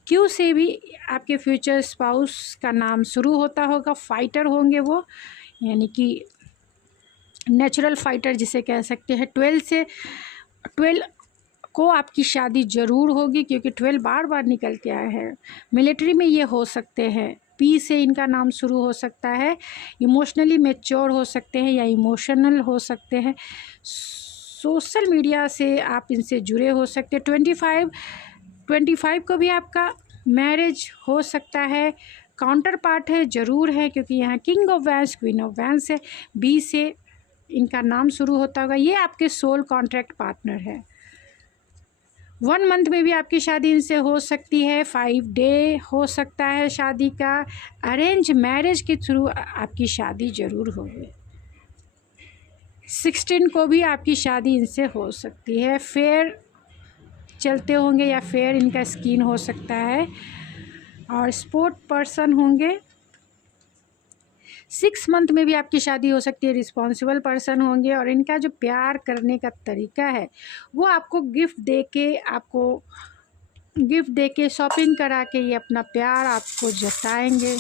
क्यू से भी आपके फ्यूचर स्पाउस का नाम शुरू होता होगा। फाइटर होंगे वो, यानी कि नेचुरल फाइटर जिसे कह सकते हैं। 12 को आपकी शादी ज़रूर होगी, क्योंकि 12 बार बार निकल के आए हैं। मिलिट्री में ये हो सकते हैं। पी से इनका नाम शुरू हो सकता है। इमोशनली मैच्योर हो सकते हैं या इमोशनल हो सकते हैं। सोशल मीडिया से आप इनसे जुड़े हो सकते हैं। 25 को भी आपका मैरिज हो सकता है। काउंटर पार्ट है, ज़रूर है, क्योंकि यहाँ king of vents, queen of vents है। बी से इनका नाम शुरू होता होगा। ये आपके सोल कॉन्ट्रैक्ट पार्टनर है। 1 मंथ में भी आपकी शादी इनसे हो सकती है। 5 डे हो सकता है शादी का। अरेंज मैरिज के थ्रू आपकी शादी ज़रूर होगी। 16 को भी आपकी शादी इनसे हो सकती है। फेयर चलते होंगे या फेयर इनका स्किन हो सकता है, और स्पोर्ट पर्सन होंगे। 6 मंथ में भी आपकी शादी हो सकती है। रिस्पॉन्सिबल पर्सन होंगे, और इनका जो प्यार करने का तरीका है वो आपको गिफ्ट दे के शॉपिंग करा के ये अपना प्यार आपको जताएंगे।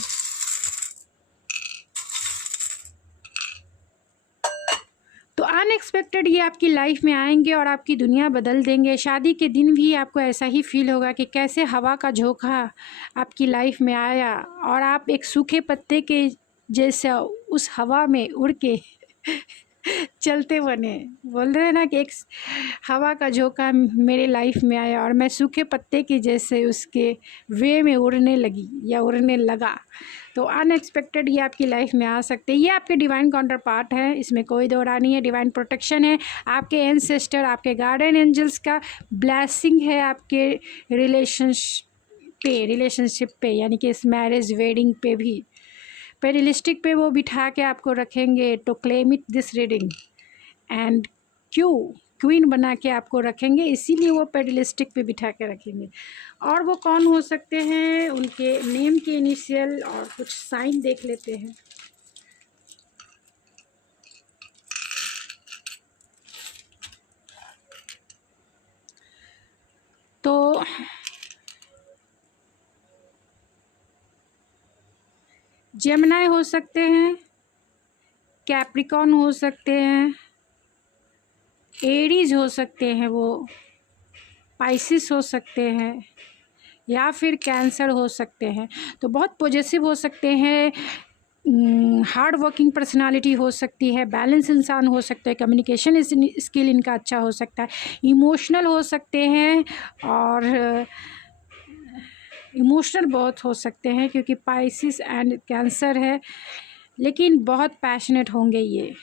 तो अनएक्सपेक्टेड ये आपकी लाइफ में आएंगे और आपकी दुनिया बदल देंगे। शादी के दिन भी आपको ऐसा ही फील होगा कि कैसे हवा का झोंका आपकी लाइफ में आया, और आप एक सूखे पत्ते के जैसा उस हवा में उड़ के चलते बने। बोल रहे हैं ना कि एक हवा का झोंका मेरे लाइफ में आया और मैं सूखे पत्ते की जैसे उसके वे में उड़ने लगी या उड़ने लगा। तो अनएक्सपेक्टेड ये आपकी लाइफ में आ सकते हैं। ये आपके डिवाइन काउंटर पार्ट है, इसमें कोई दो राय नहीं है। डिवाइन प्रोटेक्शन है, आपके एंसेस्टर, आपके गार्डियन एंजल्स का ब्लेसिंग है आपके रिलेशनशिप पे, यानी कि इस मैरिज वेडिंग पे भी। पेरिलिस्टिक पे वो बिठा के आपको रखेंगे to claim it this reading and queen बना के आपको रखेंगे, इसीलिए वो पेरिलिस्टिक पे बिठा के रखेंगे। और वो कौन हो सकते हैं, उनके नेम के इनिशियल और कुछ साइन देख लेते हैं। तो जेमिनी हो सकते हैं, कैप्रिकॉर्न हो सकते हैं, एरीज हो सकते हैं, वो पाइसिस हो सकते हैं, या फिर कैंसर हो सकते हैं। तो बहुत पॉजिटिव हो सकते हैं, हार्ड वर्किंग पर्सनालिटी हो सकती है, बैलेंस इंसान हो सकता है, कम्युनिकेशन स्किल इनका अच्छा हो सकता है, इमोशनल हो सकते हैं और इमोशनल बहुत हो सकते हैं क्योंकि पाइसिस एंड कैंसर है, लेकिन बहुत पैशनेट होंगे ये।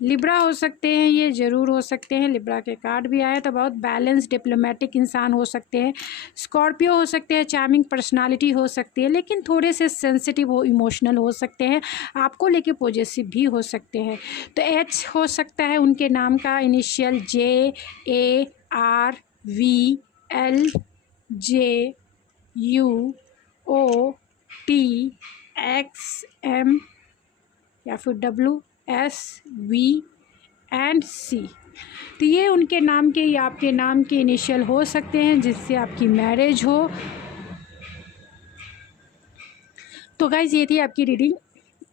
लिब्रा हो सकते हैं, ये ज़रूर हो सकते हैं, लिब्रा के कार्ड भी आए तो बहुत बैलेंस डिप्लोमेटिक इंसान हो सकते हैं। स्कॉर्पियो हो सकते हैं, चार्मिंग पर्सनालिटी हो सकती है, लेकिन थोड़े से सेंसिटिव हो, इमोशनल हो सकते हैं, आपको लेके पॉजिटिव भी हो सकते हैं। तो एच हो सकता है उनके नाम का इनिशियल JARVLJUOTXM या फिर WSV&C। तो ये उनके नाम के या आपके नाम के इनिशियल हो सकते हैं जिससे आपकी मैरिज हो। तो गाइज़ ये थी आपकी रीडिंग।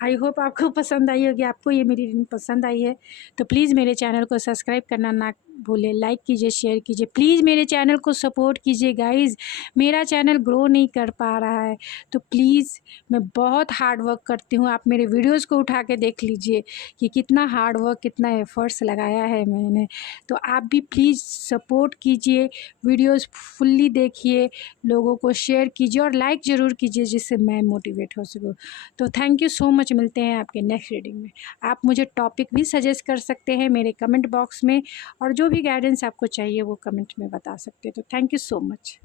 आई होप आपको पसंद आई होगी। आपको ये मेरी रीडिंग पसंद आई है तो प्लीज़ मेरे चैनल को सब्सक्राइब करना ना भूलें, लाइक कीजिए, शेयर कीजिए, प्लीज़ मेरे चैनल को सपोर्ट कीजिए गाइज़। मेरा चैनल ग्रो नहीं कर पा रहा है तो प्लीज़, मैं बहुत हार्ड वर्क करती हूँ। आप मेरे वीडियोस को उठा के देख लीजिए कि कितना हार्ड वर्क, कितना एफर्ट्स लगाया है मैंने। तो आप भी प्लीज़ सपोर्ट कीजिए, वीडियोस फुल्ली देखिए, लोगों को शेयर कीजिए और लाइक ज़रूर कीजिए जिससे मैं मोटिवेट हो सकूँ। तो थैंक यू सो मच। मिलते हैं आपके नेक्स्ट रीडिंग में। आप मुझे टॉपिक भी सजेस्ट कर सकते हैं मेरे कमेंट बॉक्स में, और जो भी गाइडेंस आपको चाहिए वो कमेंट में बता सकते हैं। तो थैंक यू सो मच।